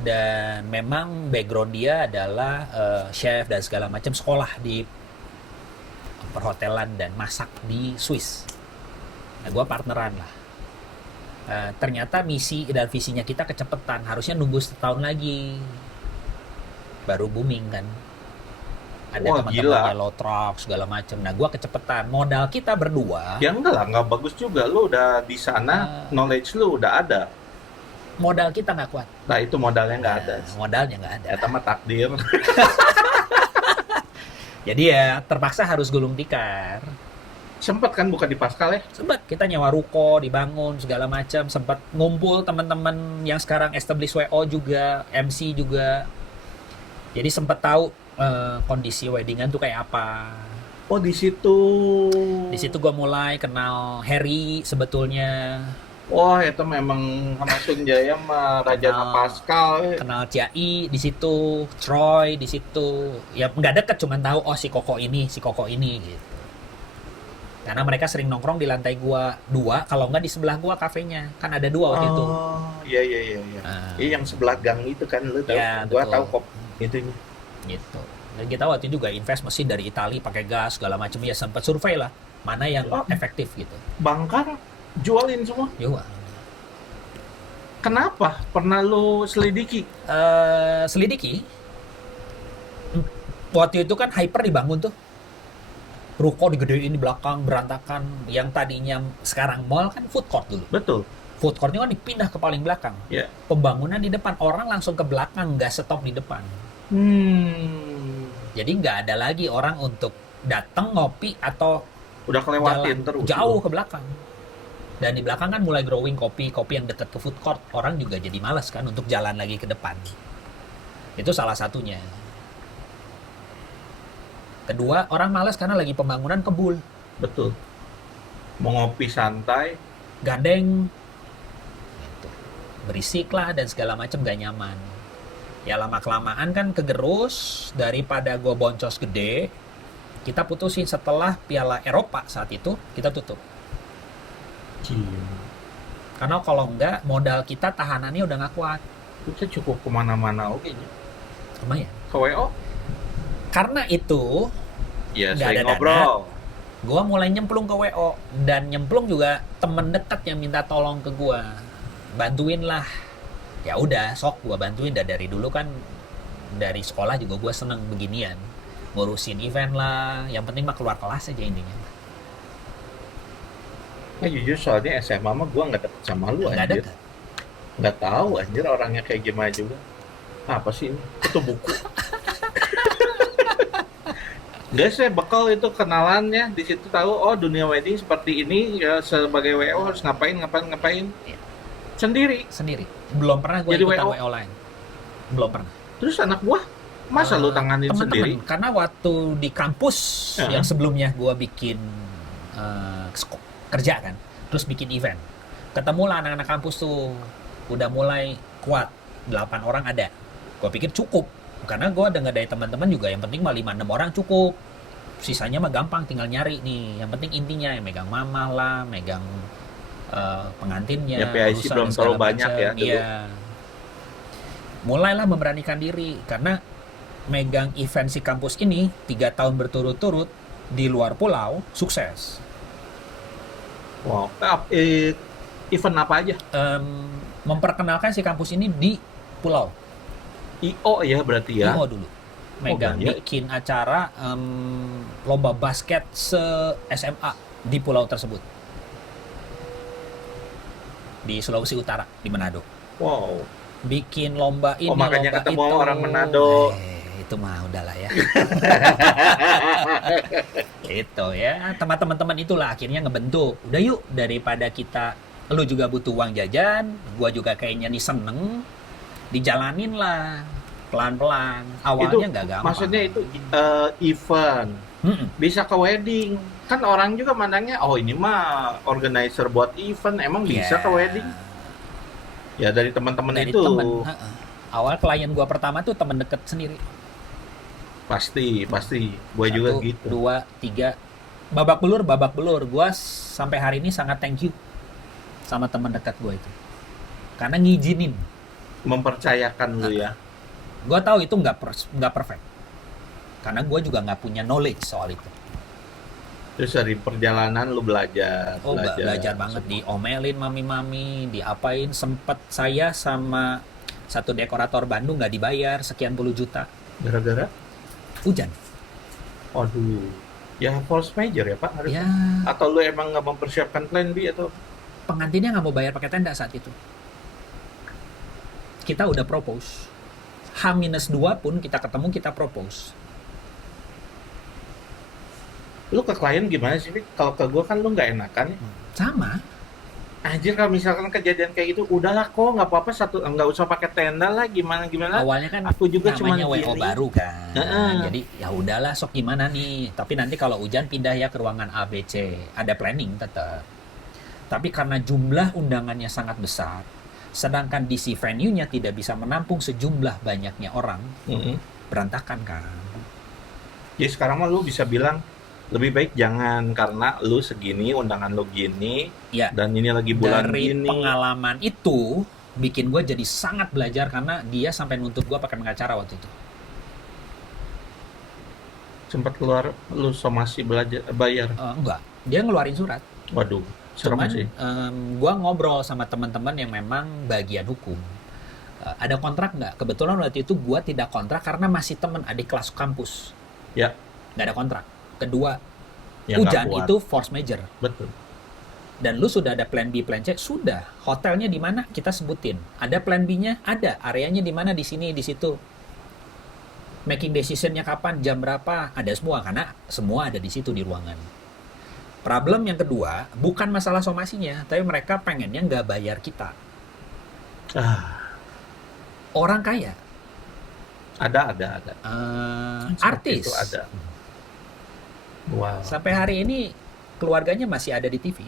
dan memang background dia adalah chef dan segala macam, sekolah di perhotelan dan masak di Swiss. Nah, gue partneran lah. Ternyata misi dan visinya kita kecepetan, harusnya nunggu setahun lagi baru booming kan. Ada Wah, teman-temannya gila. low truck segala macam. Nah, gue kecepetan. Modal kita berdua. Ya enggak lah, nggak bagus juga. Lu udah di sana, knowledge lu udah ada. modal kita nggak kuat. Nah itu modalnya nggak ada. Modalnya nggak ada. Eta mah takdir. Jadi ya terpaksa harus gulung tikar. Sempet kan buka di Pascal ya? Sempat kita nyewa ruko, dibangun segala macam, sempat ngumpul teman-teman yang sekarang establish WO juga, MC juga. Jadi sempat tahu kondisi weddingan tuh kayak apa. Oh di situ. Di situ gue mulai kenal Harry sebetulnya, Wah itu memang sama Sun Jaya mah Raja Kenal. Pascal. kenal Ciai di situ, Troy di situ. Ya nggak deket, cuman tahu oh si Koko ini gitu. Karena mereka sering nongkrong di lantai gua 2, kalau nggak di sebelah gua kafenya. Kan ada 2 waktu itu. Oh iya iya iya. Iya. Nah, Iya yang sebelah gang itu kan lu tahu. Ya, Gua betul. tahu kok itu. gitu. Dan kita waktu itu juga invest mesin dari Italia pakai gas segala macam, ya sempat survei lah mana yang Oh. efektif gitu. Bangkar jualin semua. Yo, Kenapa? Pernah lu selidiki? selidiki. Waktu itu kan hyper dibangun tuh. Ruko digedein di belakang, berantakan. Yang tadinya sekarang mall kan food court dulu. Betul. Food courtnya kan dipindah ke paling belakang. Ya. Pembangunan di depan, orang langsung ke belakang, nggak stop di depan. Jadi nggak ada lagi orang untuk datang ngopi atau Udah kelewatin jalan terus. jauh ke belakang. Dan di belakang kan mulai growing kopi yang dekat ke food court. Orang juga jadi malas kan untuk jalan lagi ke depan. Itu salah satunya. Kedua, orang malas karena lagi pembangunan kebul. Betul. Mau ngopi santai. Gandeng. Gitu. Berisik lah dan segala macam gak nyaman. Ya lama-kelamaan kan kegerus, daripada gue boncos gede, kita putusin setelah Piala Eropa saat itu, kita tutup. Karena kalau enggak, modal kita tahanannya udah nggak kuat. Kita cukup kemana-mana oke. Lumayan. Ke WO? Karena itu, Ya Nggak sering ada ngobrol. gue mulai nyemplung ke WO. Dan nyemplung juga temen dekat yang minta tolong ke gue. Bantuin lah. Ya udah, sok gue bantuin. Dari dulu kan, dari sekolah juga gue seneng beginian. Ngurusin event lah. Yang penting mah keluar kelas aja intinya. Nah, jujur soalnya SMA mah gue nggak deket sama lu Nggak anjir. deket. Nggak tahu anjir orangnya kayak gimana juga. Apa sih ini? Itu buku. Guys, saya bekal itu kenalannya di situ tahu oh dunia wedding seperti ini ya sebagai WO harus ngapain. Iya. Sendiri. Sendiri. Belum pernah gue Jadi ikutan WO? WO lain. Belum pernah. Terus anak buah masa lu tanganin Temen-temen. sendiri? Karena waktu di kampus Ya. yang sebelumnya gue bikin kerja kan, terus bikin event, ketemulah anak-anak kampus tuh udah mulai kuat, 8 orang ada. Gue pikir cukup, karena gue dengar dari teman-teman juga yang penting mah 5-6 orang cukup, sisanya mah gampang tinggal nyari nih. Yang penting intinya yang megang mama lah, megang pengantinnya, Ya, PIC urusan belum dan segala terlalu banyak macam. ya dulu. Iya. Mulailah memberanikan diri karena megang event si kampus ini 3 tahun berturut-turut di luar pulau sukses. Wow. Event apa aja? Memperkenalkan si kampus ini di pulau IO ya berarti ya. IO dulu. Megang banyak. bikin acara lomba basket se SMA di pulau tersebut. Di Sulawesi Utara, di Manado. Wow. Bikin lomba ini, makanya lomba ketemu itu. orang Manado. Itu mah udahlah ya. Itu ya, teman-teman itulah akhirnya ngebentuk. Udah yuk, daripada kita, lu juga butuh uang jajan, gua juga kayaknya nih seneng, dijalanin lah pelan-pelan. Awalnya nggak gampang. Maksudnya itu event. Mm-mm. Bisa ke wedding. Kan orang juga mandangnya, oh ini mah organizer buat event, emang bisa Ya, ke wedding? Ya dari teman-teman dari itu. temen. Awal klien gua pertama tuh temen deket sendiri. Pasti. Gue juga 1, gitu. 2, 3. Babak belur. Gua sampai hari ini sangat thank you sama teman dekat gua itu. Karena ngizinin. Mempercayakan lu ya. Gua tahu itu nggak perfect. Karena gua juga nggak punya knowledge soal itu. Terus dari perjalanan lu belajar. Oh, belajar banget, diomelin mami-mami, diapain. Sempet saya sama satu dekorator Bandung nggak dibayar sekian puluh juta. Gara-gara? Hujan. Aduh. Ya force major ya Pak? Harus. Ya, Atau lu emang nggak mempersiapkan plan B atau? pengantinnya nggak mau bayar pakai tenda saat itu. kita udah propose. H-2 pun kita ketemu, kita propose. Lu ke klien gimana sih, Vic? Kalau ke gue kan lu nggak enakan ya. Sama. Anjir, kalau misalkan kejadian kayak gitu, udahlah kok, nggak apa-apa, nggak usah pakai tenda lah, gimana. Awalnya kan Aku juga cuman namanya WO gini. baru kan. Heeh. Jadi ya udahlah sok gimana nih. Tapi nanti kalau hujan pindah ya ke ruangan ABC. Ada planning tetap. Tapi karena jumlah undangannya sangat besar, sedangkan DC venue-nya tidak bisa menampung sejumlah banyaknya orang, Mm-mm. berantakan kan. Jadi sekarang mah lu bisa bilang, lebih baik jangan, karena lu segini, undangan lu gini, Ya, dan ini lagi bulan dari gini. pengalaman itu bikin gue jadi sangat belajar karena dia sampai nuntut gue pakai pengacara waktu itu. Sempat keluar, lu somasi bayar. Enggak, dia ngeluarin surat. Waduh, serem Cuman sih. gue ngobrol sama teman-teman yang memang bagian hukum. Ada kontrak nggak? Kebetulan waktu itu gue tidak kontrak karena masih teman adik kelas kampus. Ya, Nggak ada kontrak. Kedua, yang nggak hujan kuat. itu force major. Betul. Dan lu sudah ada plan B, plan C, sudah. Hotelnya di mana kita sebutin. Ada plan B-nya, ada. Areanya di mana, di sini, di situ. Making decision-nya kapan, jam berapa, ada semua karena semua ada di situ di ruangan. Problem yang kedua, bukan masalah somasinya, tapi mereka pengennya nggak bayar kita. Ah, Orang kaya, ada. Seperti artis. itu ada. Wow. Sampai hari ini keluarganya masih ada di TV.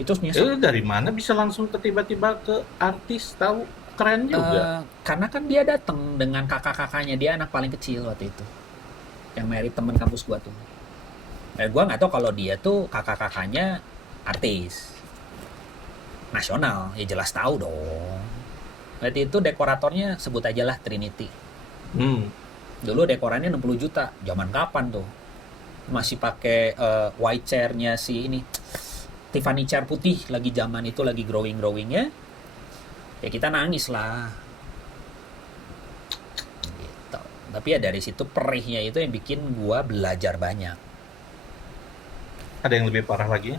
Itu nyesek. Dari mana bisa langsung tiba-tiba ke artis, tahu? Keren juga. Karena kan dia datang dengan kakak-kakaknya, dia anak paling kecil waktu itu. Yang married temen kampus gua tuh. Gua nggak tahu kalau dia tuh kakak-kakaknya artis nasional, ya jelas tahu dong. Waktu itu dekoratornya sebut aja lah Trinity. Hmm. Dulu dekorannya 60 juta. Zaman kapan tuh? Masih pakai white chair-nya si ini. Tiffany chair putih lagi zaman itu lagi growing-growingnya. Ya kita nangis lah. Gitu. Tapi ya dari situ perihnya itu yang bikin gua belajar banyak. Ada yang lebih parah lagi?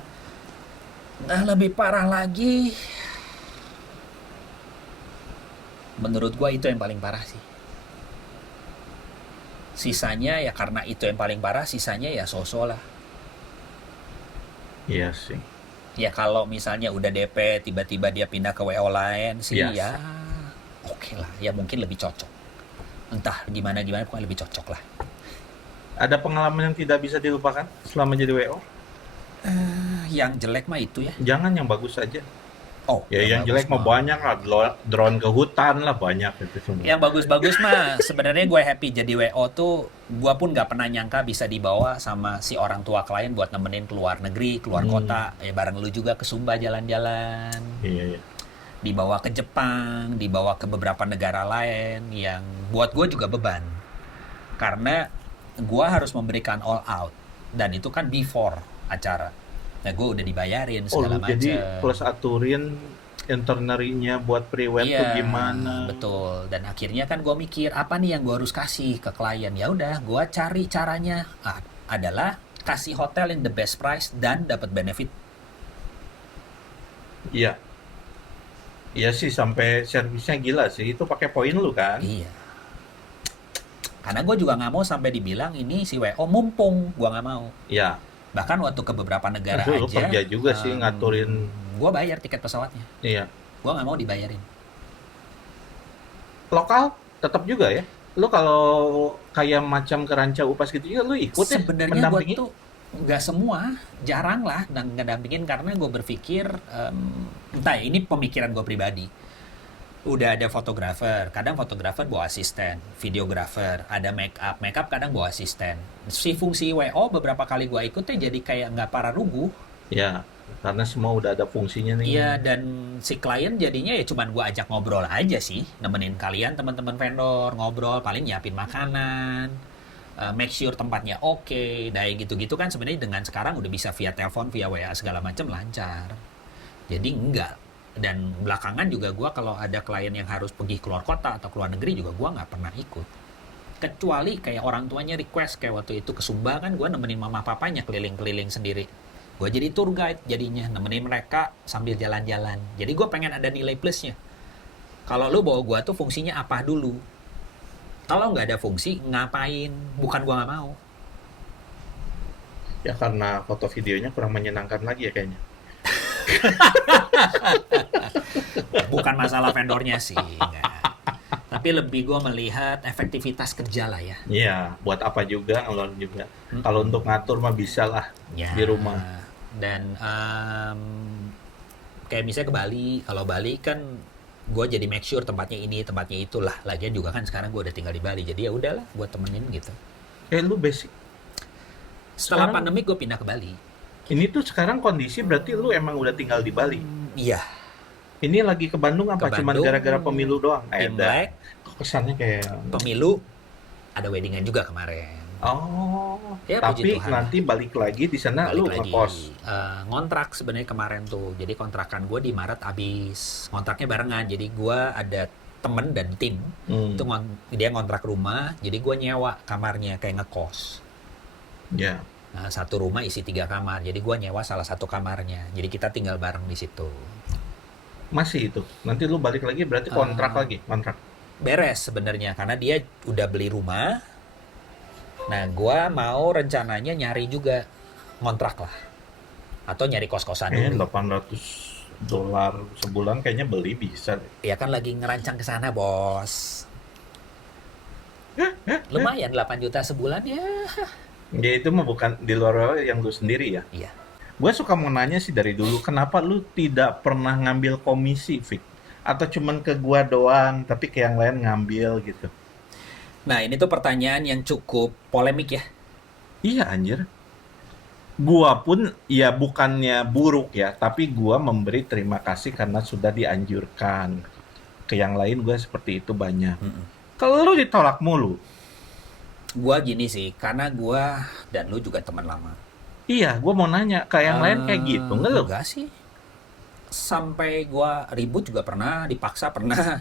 Nah, lebih parah lagi. Menurut gua itu yang paling parah sih. Sisanya ya karena itu yang paling parah, sisanya ya so-so lah. Iya sih. Ya kalau misalnya udah DP tiba-tiba dia pindah ke WO lain sih Yes. ya oke lah, ya mungkin lebih cocok. Entah gimana pokoknya lebih cocok lah. Ada pengalaman yang tidak bisa dilupakan selama jadi WO? Yang jelek mah itu ya. Jangan yang bagus aja. Oh, Ya yang jelek mah banyak lah, drone ke hutan lah banyak itu semua. Yang bagus-bagus mah sebenarnya gue happy jadi WO tuh. Gue pun nggak pernah nyangka bisa dibawa sama si orang tua klien buat nemenin keluar negeri, keluar kota. Ya bareng lu juga ke Sumba jalan-jalan. Iya. Dibawa ke Jepang, dibawa ke beberapa negara lain yang buat gue juga beban. Karena gue harus memberikan all out. Dan itu kan before acara. Nah gue udah dibayarin Oh, segala lu jadi macam. plus aturin itinerary-nya buat pre-wed tuh gimana? Betul. Dan akhirnya kan gue mikir apa nih yang gue harus kasih ke klien. Ya udah, gue cari caranya adalah kasih hotel yang the best price dan dapat benefit. Iya. Iya sih, sampai servisnya gila sih. Itu pakai poin lu kan? Iya. Karena gue juga nggak mau sampai dibilang ini si WO mumpung. Gue nggak mau. Iya. Bahkan waktu ke beberapa negara Lu aja. kerja juga sih ngaturin. Gue bayar tiket pesawatnya. Iya. Gue nggak mau dibayarin. Lokal tetap juga ya. Lu kalau kayak macam ke Ranca Upas gitu juga lu ikut ya? Sebenarnya gue mendampingi? tuh nggak semua, jarang lah dan ngedampingin karena gue berpikir entah ya, ini pemikiran gue pribadi. Udah ada fotografer, kadang fotografer bawa asisten, videografer, ada make up kadang bawa asisten. Si fungsi WO beberapa kali gue ikutnya jadi kayak nggak pararugu. Ya, karena semua udah ada fungsinya nih. Iya, dan si klien jadinya ya cuman gue ajak ngobrol aja sih, nemenin kalian teman-teman vendor ngobrol, paling nyiapin makanan, make sure tempatnya oke, kayak gitu-gitu kan sebenarnya dengan sekarang udah bisa via telepon, via WA segala macam lancar. Jadi enggak. Dan belakangan juga gue kalau ada klien yang harus pergi keluar kota atau keluar negeri juga gue nggak pernah ikut. Kecuali kayak orang tuanya request kayak waktu itu ke Sumba kan gue nemenin mama papanya keliling-keliling sendiri. Gue jadi tour guide jadinya nemenin mereka sambil jalan-jalan. Jadi gue pengen ada nilai plusnya. Kalau lu bawa gua tuh fungsinya apa dulu? Kalau nggak ada fungsi, ngapain? Bukan gua nggak mau. Ya karena foto videonya kurang menyenangkan lagi ya kayaknya. Bukan masalah vendornya sih, nggak. Tapi lebih gua melihat efektivitas kerja lah ya. Iya, buat apa juga ngelon juga. Mm-mm. Kalau untuk ngatur mah bisa lah Ya. di rumah. Dan kayak misalnya ke Bali, kalau Bali kan gue jadi make sure tempatnya ini, tempatnya itulah. Lagian juga kan sekarang gue udah tinggal di Bali, jadi ya udahlah gue temenin gitu. Lu basic. Setelah Sekarang pandemi gue pindah ke Bali. ini tuh sekarang kondisi berarti lu emang udah tinggal di Bali. Iya, Ini lagi ke Bandung ke apa cuman Bandung, gara-gara pemilu doang? Imlek, Kok kesannya kayak pemilu, ada weddingan juga kemarin. oh, Ya puji tapi Tuhan. nanti balik lagi di sana lu Balik lagi. ngekos. Ngontrak sebenarnya kemarin tuh. Jadi kontrakan gue di Maret abis. Kontraknya barengan. Jadi gue ada temen dan tim. Itu dia ngontrak rumah. Jadi gue nyewa kamarnya kayak ngekos. Ya, Nah, satu rumah isi 3 kamar. Jadi gue nyewa salah satu kamarnya. Jadi kita tinggal bareng di situ. masih itu. Nanti lu balik lagi berarti kontrak lagi, kontrak. Beres sebenarnya karena dia udah beli rumah. Nah, gue mau rencananya nyari juga ngontrak lah. Atau nyari kos-kosan dulu. $800 sebulan kayaknya beli bisa deh. Ya kan lagi ngerancang ke sana, Bos. Lumayan 8 juta sebulan ya. Ya itu mah bukan di luar yang lu sendiri ya. Iya. Gue suka mau nanya sih dari dulu, kenapa lu tidak pernah ngambil komisi, Vic? Atau cuman ke gua doang, tapi ke yang lain ngambil gitu? Nah, ini tuh pertanyaan yang cukup polemik ya. Iya anjir. Gua pun ya bukannya buruk ya, tapi gua memberi terima kasih karena sudah dianjurkan. Ke yang lain gua seperti itu banyak. Kalau lu ditolak mulu, Gua gini sih, karena gua dan lu juga teman lama. iya gua mau nanya, ke yang lain kayak gitu nggak lu? Enggak sih. Sampai gua ribut juga pernah, dipaksa pernah.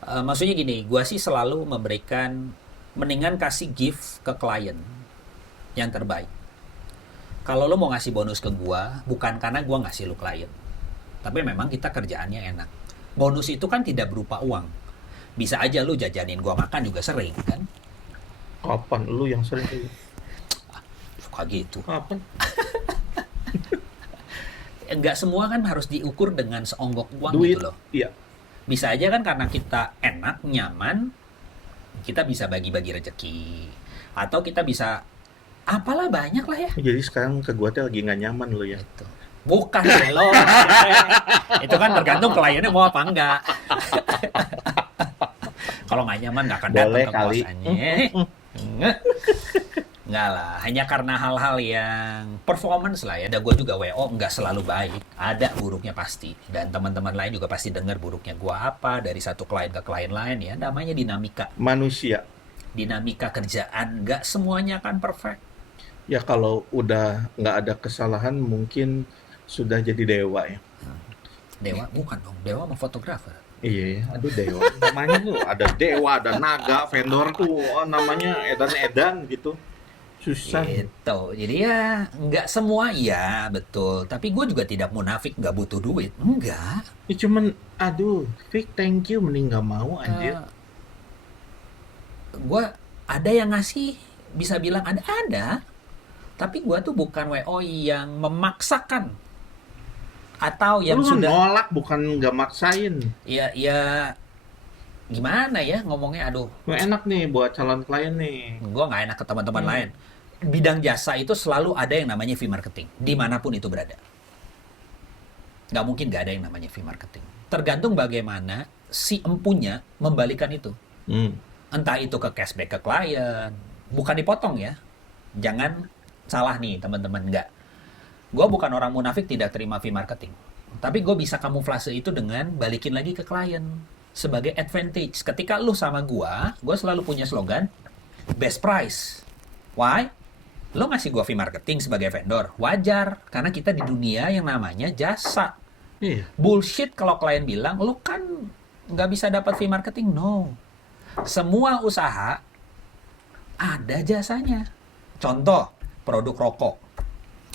Maksudnya gini, gua sih selalu memberikan, mendingan kasih gift ke klien yang terbaik. Kalau lo mau ngasih bonus ke gua, bukan karena gua ngasih lo klien. Tapi memang kita kerjaannya enak. Bonus itu kan tidak berupa uang. Bisa aja lu jajanin gua makan juga sering kan? Kapan lu yang sering Suka gitu. kapan? Enggak semua kan harus diukur dengan seonggok uang Duit, gitu loh. iya. Bisa aja kan karena kita enak, nyaman, kita bisa bagi-bagi rezeki. Atau kita bisa, apalah banyak lah ya. Jadi sekarang ke gua tuh lagi nggak nyaman lu ya. Itu. Bukan lo. Itu kan tergantung kliennya mau apa enggak. Kalau nggak nyaman nggak akan datang Boleh ke kali. kosannya. Enggak lah, hanya karena hal-hal yang performance lah ya. Dan gue juga WO nggak selalu baik. Ada buruknya pasti. Dan teman-teman lain juga pasti dengar buruknya gue apa. Dari satu klien ke klien lain ya. Namanya dinamika. Manusia. Dinamika kerjaan. Nggak semuanya akan perfect. Ya kalau udah nggak ada kesalahan mungkin sudah jadi dewa ya. Dewa? Bukan dong. Dewa sama fotografer. Iya ya, aduh dewa. Namanya tuh ada dewa, ada naga, vendor tuh namanya edan-edan gitu. Susah. Gitu. Jadi ya nggak semua ya betul. Tapi gue juga tidak munafik nggak butuh duit. Enggak. Ya cuman, aduh, Vic thank you, mending nggak mau anjir. Gue ada yang ngasih, bisa bilang ada. Tapi gue tuh bukan WO yang memaksakan. Atau yang Lu kan sudah, nolak bukan nggak maksain. ya gimana ya ngomongnya, aduh. Nggak enak nih buat calon klien nih. Gue nggak enak ke teman-teman lain. Bidang jasa itu selalu ada yang namanya fee marketing. Dimanapun itu berada. Nggak mungkin nggak ada yang namanya fee marketing. Tergantung bagaimana si empunya membalikan itu. Entah itu ke cashback ke klien. Bukan dipotong ya. Jangan salah nih teman-teman. Nggak. Gue bukan orang munafik tidak terima fee marketing. Tapi gue bisa kamuflase itu dengan balikin lagi ke klien. Sebagai advantage. Ketika lu sama gue selalu punya slogan, best price. Why? Lo ngasih gue fee marketing sebagai vendor. Wajar. Karena kita di dunia yang namanya jasa. Iya. Bullshit kalau klien bilang, lo kan nggak bisa dapat fee marketing. No. Semua usaha ada jasanya. Contoh, produk rokok.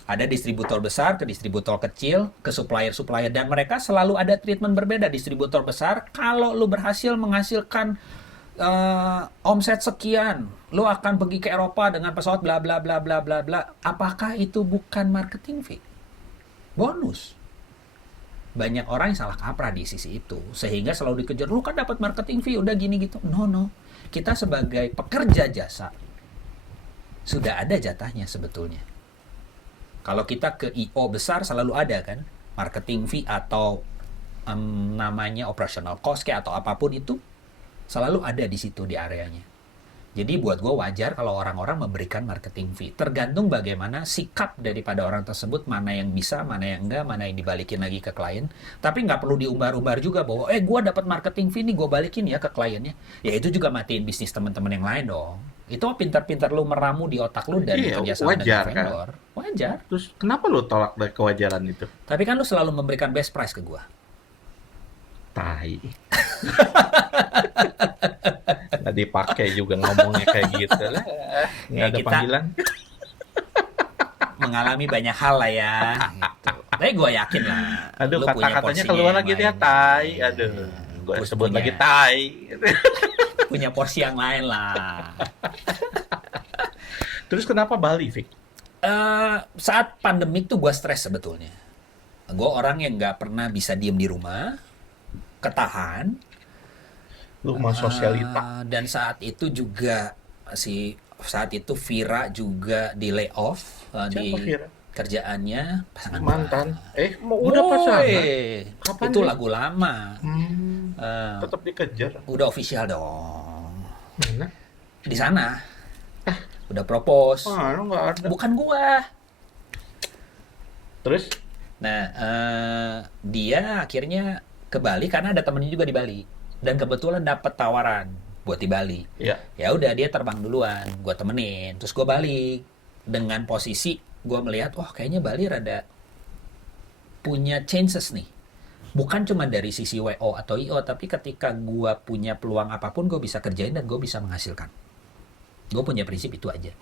Ada distributor besar ke distributor kecil, ke supplier-supplier, dan mereka selalu ada treatment berbeda. Distributor besar, kalau lu berhasil menghasilkan omset sekian, lu akan pergi ke Eropa dengan pesawat bla bla bla bla bla bla. Apakah itu bukan marketing fee? Bonus. Banyak orang yang salah kaprah di sisi itu, sehingga selalu dikejar, lu kan dapat marketing fee, udah gini gitu. No, no. Kita sebagai pekerja jasa, sudah ada jatahnya sebetulnya. Kalau kita ke IO besar selalu ada kan, marketing fee atau namanya operational cost kayak atau apapun itu, selalu ada di situ di areanya. Jadi buat gue wajar kalau orang-orang memberikan marketing fee. Tergantung bagaimana sikap daripada orang tersebut, mana yang bisa, mana yang enggak, mana yang dibalikin lagi ke klien. Tapi nggak perlu diumbar-umbar juga bahwa, gue dapat marketing fee nih, gue balikin ya ke kliennya. Ya itu juga matiin bisnis teman-teman yang lain dong. Itu pintar-pintar lu meramu di otak lu dan Iya, kerjasama dengan wajar kan. vendor. Wajar. Terus kenapa lu tolak dari kewajaran itu? Tapi kan lu selalu memberikan best price ke gue. Tai. Nggak dipakai juga ngomongnya kayak gitu lah. Nggak ada kita- panggilan. Mengalami banyak hal lah ya. Gitu. Tapi gue yakin lah. Aduh, lu punya kata-katanya porsinya keluar yang lagi dia lain. tai. Aduh, gue Terus sebut punya- lagi tai. Punya porsi yang lain lah. Terus kenapa Bali, Vic? Saat pandemik tuh gue stres sebetulnya. Gue orang yang nggak pernah bisa diem di rumah, ketahan. Lu mau sosialita? Dan saat itu juga saat itu Vira juga di layoff di Siapa Vira? kerjaannya pasangan gua. Mantan. Udah pasangan? Woi, Kapan itu dia? lagu lama. Tetap dikejar. Udah official dong. Mana? Di sana. Udah propose. Lu nggak ada. Bukan gua. Terus? Nah, dia akhirnya ke Bali karena ada temennya juga di Bali. Dan kebetulan dapat tawaran buat di Bali. Ya. Ya udah dia terbang duluan, gua temenin. Terus gua balik dengan posisi gua melihat, wah kayaknya Bali rada punya chances nih. Bukan cuma dari sisi WO atau IO, tapi ketika gua punya peluang apapun, gua bisa kerjain dan gua bisa menghasilkan. Gua punya prinsip itu aja.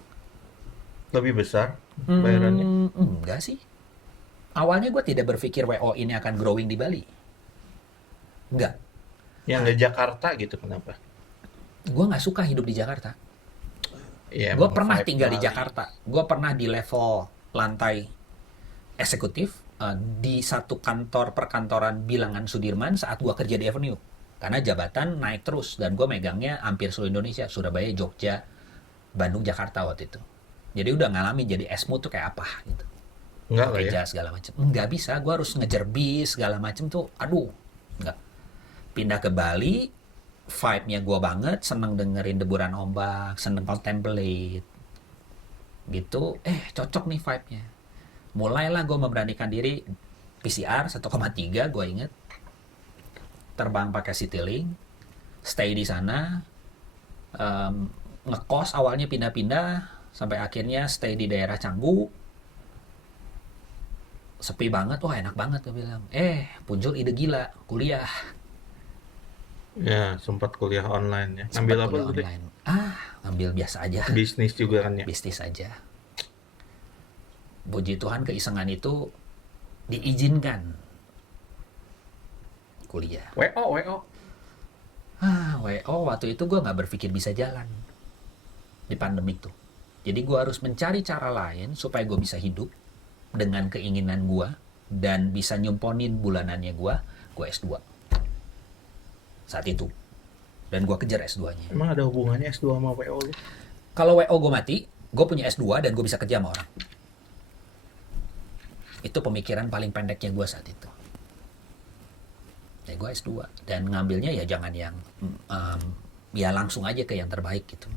Lebih besar bayarannya? Enggak sih. Awalnya gue tidak berpikir WO ini akan growing di Bali. Enggak. Yang di Jakarta gitu, kenapa? Gue nggak suka hidup di Jakarta. Ya, Gue emang pernah vibe tinggal di Bali. Jakarta. Gue pernah di level lantai eksekutif di satu kantor perkantoran bilangan Sudirman saat gue kerja di Avenue. Karena jabatan naik terus dan gue megangnya hampir seluruh Indonesia, Surabaya, Jogja, Bandung, Jakarta waktu itu. Jadi udah ngalamin jadi esmu tuh kayak apa gitu. Enggak lah ya. Kerja segala macam. Nggak bisa, gue harus ngejar bis segala macam tuh. Aduh, nggak. Pindah ke Bali, vibe-nya gue banget, seneng dengerin deburan ombak, seneng contemplate. Gitu, cocok nih vibe-nya. Mulailah gue memberanikan diri, PCR 1,3 gue inget. Terbang pakai Citylink, stay di sana, ngekos awalnya pindah-pindah, sampai akhirnya stay di daerah Canggu. Sepi banget, wah enak banget gue bilang. Muncul ide gila, kuliah. Ya, sempat kuliah online ya. Sempet Ngambil apa kuliah lu deh? online. Ngambil biasa aja, Bisnis juga kan ya? bisnis aja. Puji Tuhan keisengan itu diizinkan kuliah. WO. WO waktu itu gue nggak berpikir bisa jalan di pandemik tuh. Jadi gue harus mencari cara lain supaya gue bisa hidup dengan keinginan gue dan bisa nyumponin bulanannya gue S2 saat itu. Dan gue kejar S2-nya. Emang ada hubungannya S2 sama WO lu? Kalau WO gue mati, gue punya S2 dan gue bisa kerja sama orang. Itu pemikiran paling pendeknya gue saat itu. Ya gue S2 dan ngambilnya ya jangan yang ya langsung aja ke yang terbaik gitu.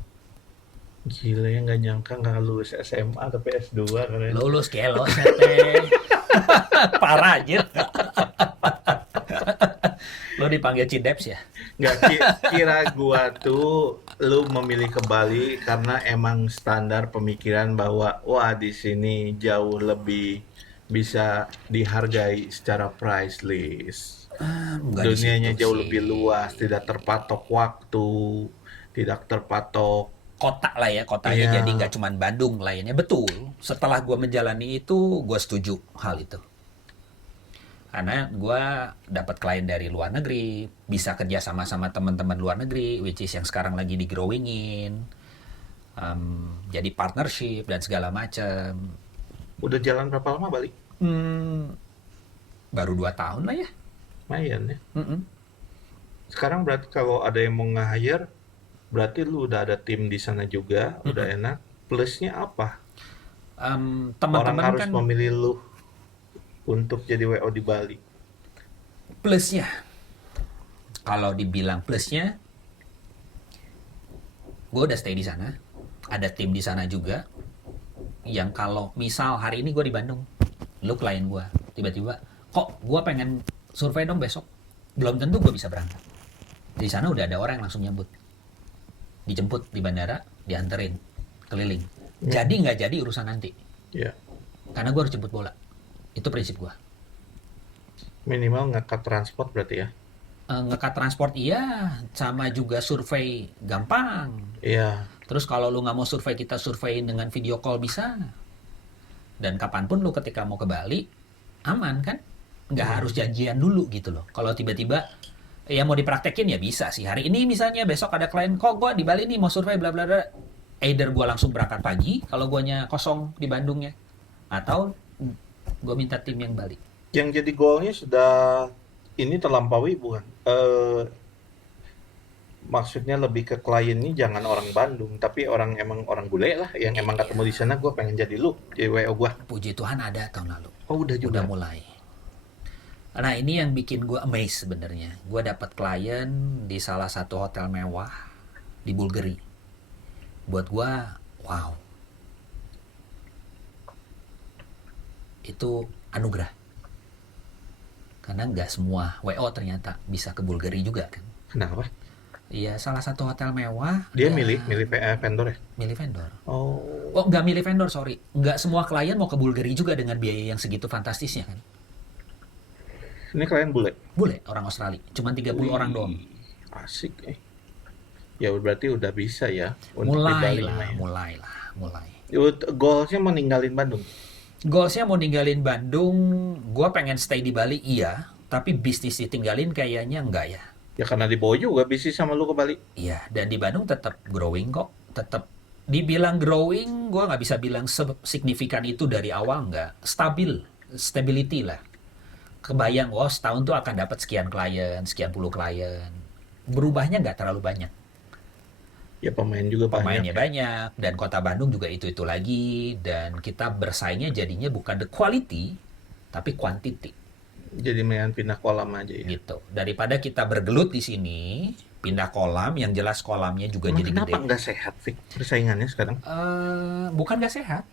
Gila ya, nggak nyangka nggak lulus SMA tapi S2 keren. Lulus kelos teh. Parah anjir. Lo dipanggil Cideps ya? Nggak kira gua tuh lu memilih ke Bali karena emang standar pemikiran bahwa wah di sini jauh lebih bisa dihargai secara price list. Enggak di Dunianya situ jauh sih. lebih luas, tidak terpatok waktu, tidak terpatok kota lah ya, kotanya Iya. jadi nggak cuman Bandung lainnya. Betul, setelah gue menjalani itu, gue setuju hal itu. Karena gue dapat klien dari luar negeri, bisa kerja sama teman-teman luar negeri, which is yang sekarang lagi di-growingin, jadi partnership dan segala macam. Udah jalan berapa lama balik? Baru 2 tahun lah ya. Lumayan ya. Mm-mm. Sekarang berarti kalau ada yang mau nge-hire, berarti lu udah ada tim di sana juga, udah enak. Plusnya apa? Orang Teman-teman harus kan memilih lu untuk jadi WO di Bali. plusnya, kalau dibilang plusnya, gue udah stay di sana, ada tim di sana juga, yang kalau misal hari ini gue di Bandung, lu klien gue, tiba-tiba, kok gue pengen survei dong besok, belum tentu gue bisa berangkat. Di sana udah ada orang yang langsung nyambut, dijemput di bandara, dianterin keliling. Jadi nggak jadi urusan nanti, Ya, karena gue harus jemput bola. Itu prinsip gue. minimal nge-cut transport berarti ya. Ngekat transport iya, sama juga survei gampang. Iya, Terus kalau lu nggak mau survei, kita survei dengan video call bisa. Dan kapanpun lu ketika mau ke Bali, aman kan? Nggak harus janjian dulu gitu loh. Kalau tiba-tiba, ya mau dipraktekin ya bisa sih. Hari ini misalnya, besok ada klien, kok gue di Bali nih mau survei bla bla bla. Either gue langsung berangkat pagi, kalau guanya kosong di Bandungnya. Atau gue minta tim yang Bali. yang jadi goalnya sudah ini terlampaui bukan? Maksudnya lebih ke klien ini jangan orang Bandung, tapi emang orang bule lah, yang emang ketemu di sana, gue pengen jadi lu, jadi WO gue. Puji Tuhan ada tahun lalu. Oh udah juga. Udah mulai. Nah ini yang bikin gue amazed sebenarnya. Gue dapat klien di salah satu hotel mewah di Bulgari. Buat gue, wow. Itu anugerah. Karena nggak semua WO ternyata bisa ke Bulgari juga kan. Kenapa? Iya, salah satu hotel mewah. Dia dan milih vendor ya? milih vendor. Oh, Oh, nggak milih vendor, sorry. Nggak semua klien mau ke Bulgari juga dengan biaya yang segitu fantastisnya kan. ini klien bule. Bule, orang Australia. Cuma 30 orang doang. Asik Ya berarti udah bisa ya untuk di Bali mah ya. Mulai. Goalsnya mau ninggalin Bandung. Goalsnya mau ninggalin Bandung, gue pengen stay di Bali iya, tapi bisnis ditinggalin kayaknya enggak ya. Ya karena dibawa juga bisnis sama lu ke Bali. Iya, dan di Bandung tetap growing kok, tetap dibilang growing, gue nggak bisa bilang signifikan itu dari awal nggak, stability lah. Kebayang, oh setahun tuh akan dapat sekian klien, sekian puluh klien, berubahnya nggak terlalu banyak. Ya pemain juga Pemainnya banyak. banyak, dan kota Bandung juga itu lagi, dan kita bersaingnya jadinya bukan the quality, tapi quantity. Jadi main pindah kolam aja ya. Gitu. Daripada kita bergelut di sini, pindah kolam, yang jelas kolamnya juga Emang jadi kenapa gede. nggak sehat, Fik, persaingannya sekarang? Bukan gak sehat.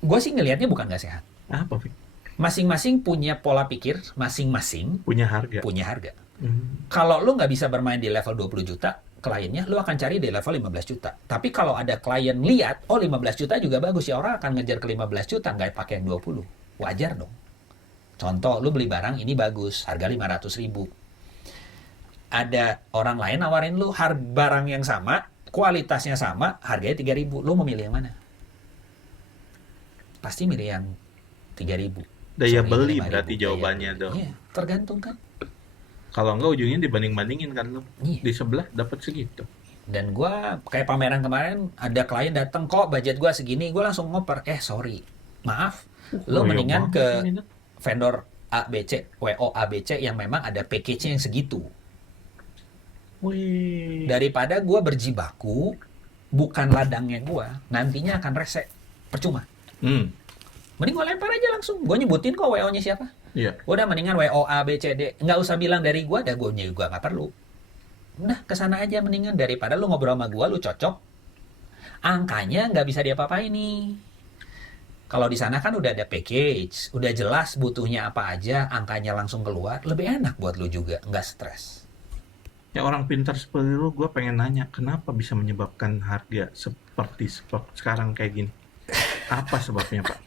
Gue sih ngelihatnya bukan gak sehat. Apa, Fik? Masing-masing punya pola pikir, masing-masing Punya harga. punya harga. Hmm. Kalau lu nggak bisa bermain di level 20 juta, kliennya lu akan cari di level 15 juta. Tapi kalau ada klien lihat, oh 15 juta juga bagus ya, orang akan ngejar ke 15 juta, nggak pakai yang 20. Wajar dong. Contoh, lu beli barang ini bagus, harga 500 ribu. Ada orang lain nawarin lu barang yang sama, kualitasnya sama, harganya 3 ribu. Lu mau milih yang mana? Pasti milih yang 3 ribu. Daya Sorry, beli 5.000. berarti Daya jawabannya beli. dong. Iya, tergantung kan. Kalau enggak ujungnya dibanding-bandingin kan lu. Iya. Di sebelah dapat segitu. Dan gue kayak pameran kemarin, ada klien datang, kok budget gue segini, gue langsung ngoper, sorry, maaf, lo Loyo mendingan banget ke ini. vendor ABC, WO ABC yang memang ada package-nya yang segitu. Wih. Daripada gue berjibaku, bukan ladangnya gue, nantinya akan rese, percuma. Hmm. Mending gue lempar aja langsung, gue nyebutin kok WO-nya siapa. Iya. Udah mendingan WO A, B, C, D, nggak usah bilang dari gue, gue juga nggak perlu. Udah kesana aja mendingan, daripada lu ngobrol sama gue, lu cocok, angkanya nggak bisa diapa-apain nih. Kalau di sana kan udah ada package, udah jelas butuhnya apa aja, angkanya langsung keluar, lebih enak buat lu juga, nggak stres. Ya orang pintar seperti lu, gue pengen nanya, kenapa bisa menyebabkan harga seperti sekarang kayak gini? Apa sebabnya, Pak?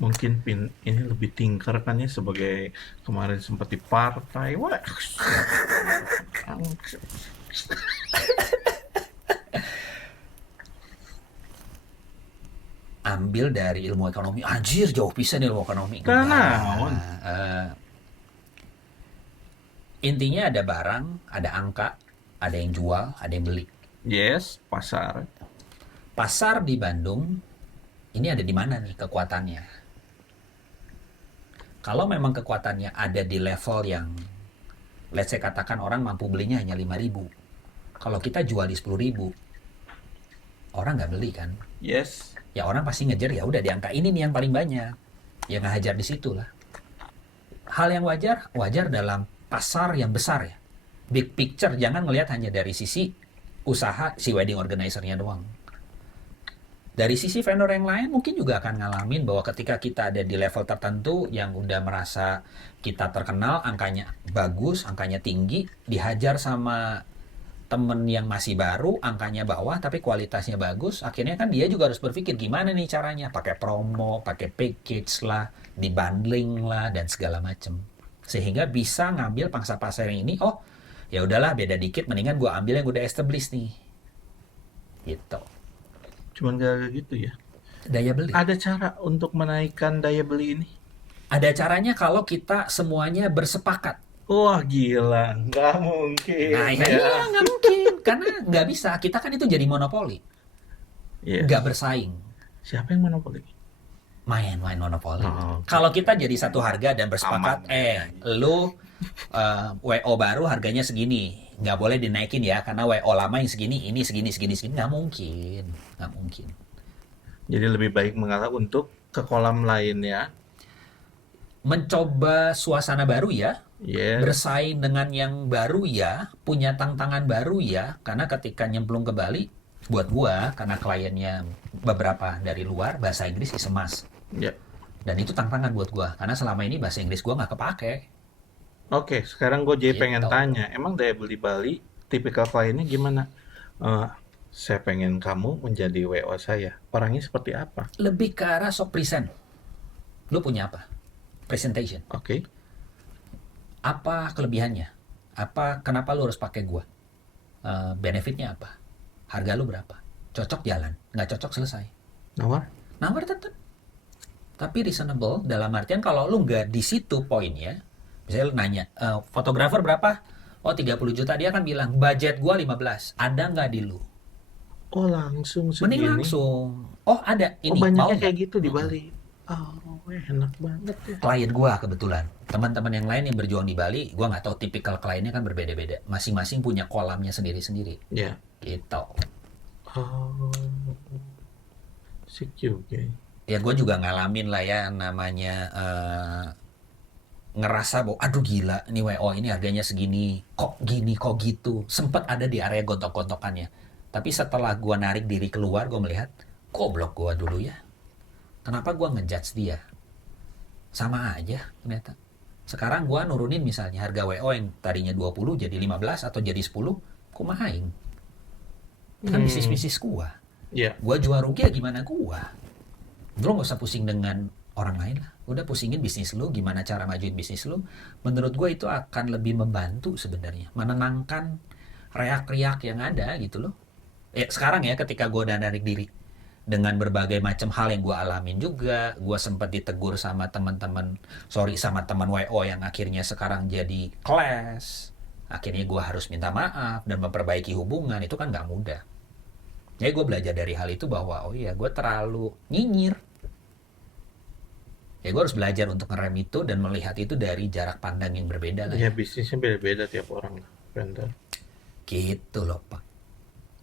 Mungkin ini lebih tinker kan ya, sebagai kemarin sempat di partai. Wah. ngambil dari ilmu ekonomi. Anjir, jauh pisan ilmu ekonomi. Karena Enggak. naon? Intinya ada barang, ada angka, ada yang jual, ada yang beli. Yes, pasar. Pasar di Bandung, ini ada di mana nih kekuatannya? Kalau memang kekuatannya ada di level yang, let's say katakan orang mampu belinya hanya 5.000. Kalau kita jual di 10.000, orang nggak beli kan? Yes. Ya orang pasti ngejar, ya udah di angka ini nih yang paling banyak. Ya nggak hajar di situ lah. Hal yang wajar dalam pasar yang besar ya. Big picture, jangan ngelihat hanya dari sisi usaha si wedding organizer-nya doang. Dari sisi vendor yang lain mungkin juga akan ngalamin bahwa ketika kita ada di level tertentu yang udah merasa kita terkenal, angkanya bagus, angkanya tinggi, dihajar sama temen yang masih baru, angkanya bawah tapi kualitasnya bagus, akhirnya kan dia juga harus berpikir gimana nih caranya, pakai promo, pakai package lah, dibundling lah dan segala macem, sehingga bisa ngambil pangsa pasar yang ini. Oh ya udahlah, beda dikit, mendingan gue ambil yang udah established nih, gitu. Cuman gara-gara gitu ya. Daya beli. Ada cara untuk menaikkan daya beli ini? Ada caranya kalau kita semuanya bersepakat. Wah gila, nggak mungkin. Nah ya, iya, nggak mungkin, karena nggak bisa. Kita kan itu jadi monopoli, Yes. nggak bersaing. Siapa yang monopoli? Main monopoli. Oh, oke. Kalau kita jadi satu harga dan bersepakat, lu WO baru harganya segini, nggak boleh dinaikin ya, karena WO lama yang segini, ini segini, nggak mungkin, nggak mungkin. Jadi lebih baik mengalah untuk ke kolam lain ya. Mencoba suasana baru ya, Yes. bersaing dengan yang baru ya, punya tantangan baru ya, karena ketika nyemplung ke Bali, buat gua, karena kliennya beberapa dari luar, bahasa Inggris is a must. Ya. Dan itu tantangan buat gua, karena selama ini bahasa Inggris gua nggak kepake. Oke, sekarang gue jadi pengen Gitu. tanya, emang daya beli Bali, tipikal kliennya gimana? Saya pengen kamu menjadi WO saya. Orangnya seperti apa? Lebih ke arah sok present. Lu punya apa? Presentation. Oke. Apa kelebihannya? Kenapa lu harus pakai gua? Benefitnya apa? Harga lu berapa? Cocok jalan, nggak cocok selesai. Nawar? Nawar tetap. Tapi reasonable dalam artian kalau lu nggak di situ poinnya, misalnya lu nanya, fotografer berapa? Oh 30 juta, dia akan bilang, budget gua 15, ada nggak di lu? Oh langsung Mending segini. langsung, oh ada, Oh ini mau banyaknya nggak? kayak gitu di Bali. Oh enak banget ya. Klien gua kebetulan, teman-teman yang lain yang berjuang di Bali, gua nggak tahu, tipikal kliennya kan berbeda-beda, masing-masing punya kolamnya sendiri-sendiri, Ya. gitu. Oh, sik juga. Ya gue juga ngalamin lah ya, namanya ngerasa bahwa aduh gila ini WO ini harganya segini, kok gini kok gitu, sempet ada di area gontok-gontokannya. Tapi setelah gue narik diri keluar, gue melihat goblok gue dulu ya, kenapa gue ngejudge dia, sama aja ternyata. Sekarang gue nurunin misalnya harga WO yang tadinya 20 jadi 15 atau jadi 10, kumahaing kan bisnis-bisnis gue. Ya. Gue jual rugi ya gimana gue. Lu gak usah pusing dengan orang lain lah. Udah pusingin bisnis lu, gimana cara majuin bisnis lu. Menurut gue itu akan lebih membantu sebenarnya. Menenangkan riak-riak yang ada gitu loh. Sekarang ya ketika gue udah narik diri. Dengan berbagai macam hal yang gue alamin juga. Gue sempat ditegur sama sama teman WO yang akhirnya sekarang jadi clash. Akhirnya gue harus minta maaf dan memperbaiki hubungan. Itu kan gak mudah. Jadi gue belajar dari hal itu bahwa oh iya gue terlalu nyinyir. Ya gue harus belajar untuk ngerem itu dan melihat itu dari jarak pandang yang berbeda lah. Ya bisnisnya beda-beda tiap orang, vendor. Gitu loh Pak.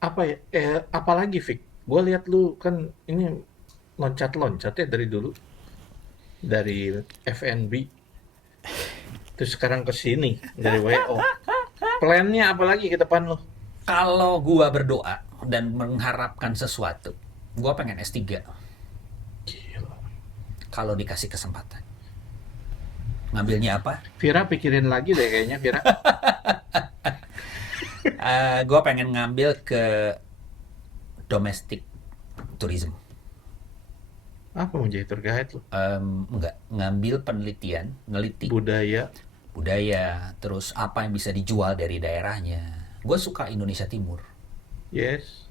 Apa ya? Apalagi Vic? Gue lihat lu kan ini loncat-loncat ya dari dulu, dari F&B, terus sekarang ke sini dari WO. Plannya apalagi ke depan lo? Kalau gue berdoa dan mengharapkan sesuatu, gue pengen S3. Gila. Kalau dikasih kesempatan. Ngambilnya apa? Vira pikirin lagi deh kayaknya Vira. Gue pengen ngambil ke domestic tourism. Apa mau jadi tour guide lo? Enggak, ngambil penelitian, neliti Budaya. terus apa yang bisa dijual dari daerahnya. Gue suka Indonesia Timur. Yes.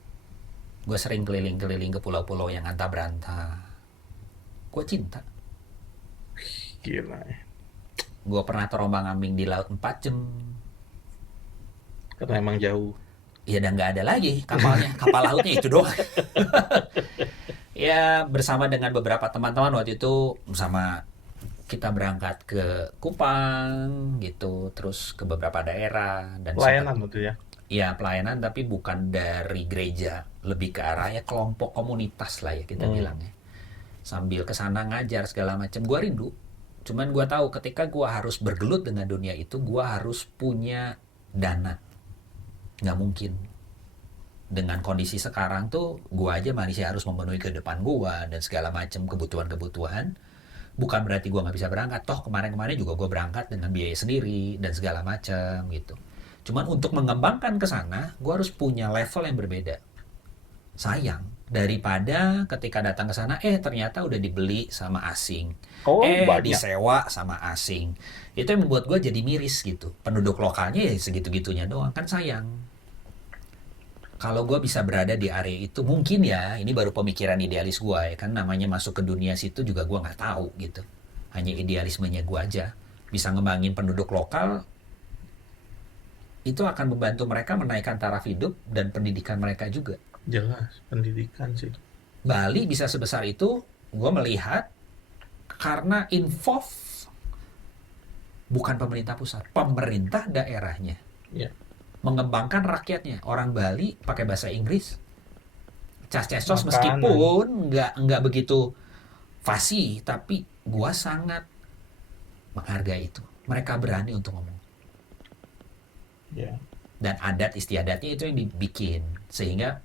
Gue sering keliling-keliling ke pulau-pulau yang antah berantah. Gue cinta. Gila ya. Gue pernah terombang-ambing di laut 4 jam. Karena emang jauh. Ya dan nggak ada lagi kapalnya, kapal lautnya itu doang. Ya bersama dengan beberapa teman-teman waktu itu, sama kita berangkat ke Kupang gitu, terus ke beberapa daerah dan Pelayanan itu ya. ya pelayanan, tapi bukan dari gereja, lebih ke arah ya kelompok komunitas lah ya kita bilangnya. Sambil kesana ngajar segala macam, gue rindu. Cuman gue tahu ketika gue harus bergelut dengan dunia itu, gue harus punya dana. Nggak mungkin. Dengan kondisi sekarang tuh, gue aja masih harus memenuhi kehidupan gue dan segala macam kebutuhan-kebutuhan. Bukan berarti gue nggak bisa berangkat. Toh kemarin-kemarin juga gue berangkat dengan biaya sendiri dan segala macam gitu. Cuman untuk mengembangkan ke sana, gue harus punya level yang berbeda. Sayang, daripada ketika datang ke sana, ternyata udah dibeli sama asing. Banyak. Disewa sama asing. Itu yang membuat gue jadi miris gitu. Penduduk lokalnya ya segitu-gitunya doang, kan sayang. Kalau gue bisa berada di area itu, mungkin ya, ini baru pemikiran idealis gue ya, kan namanya masuk ke dunia situ juga gue nggak tahu gitu. Hanya idealismenya gue aja. Bisa ngembangin penduduk lokal, itu akan membantu mereka menaikkan taraf hidup dan pendidikan mereka juga. Jelas, pendidikan sih. Bali bisa sebesar itu, gue melihat karena involve bukan pemerintah pusat, pemerintah daerahnya. Ya. Mengembangkan rakyatnya. Orang Bali pakai bahasa Inggris. Cas-cesos Makanan. meskipun nggak begitu fasih, tapi gue sangat menghargai itu. Mereka berani untuk ngomong. Ya. Dan adat istiadatnya itu yang dibikin. Sehingga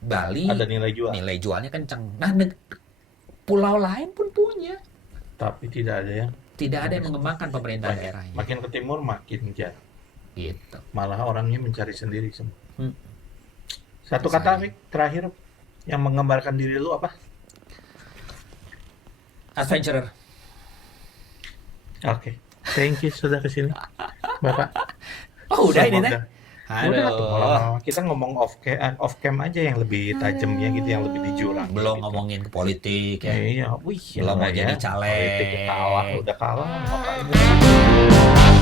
Bali Ada nilai jual. nilai jualnya kencang. Nah, pulau lain pun punya. Tapi tidak ada yang Mengembangkan pemerintah banyak. daerahnya. Makin ke timur makin jarang. Gitu. Malah orangnya mencari sendiri semua. Hmm. Satu kata, Fik, terakhir yang menggambarkan diri lu apa? Adventurer. Oke. Thank you sudah kesini, Bapak. Oh, udah ini Semoga- teh. Udah tuh, Halo. kalau kita ngomong off cam aja yang lebih tajamnya gitu, yang lebih dijurang. Belum gitu. ngomongin ke politik ya. Iya, wih, Belum mau ya, jadi caleg. politik kalah, udah kalah, makanya.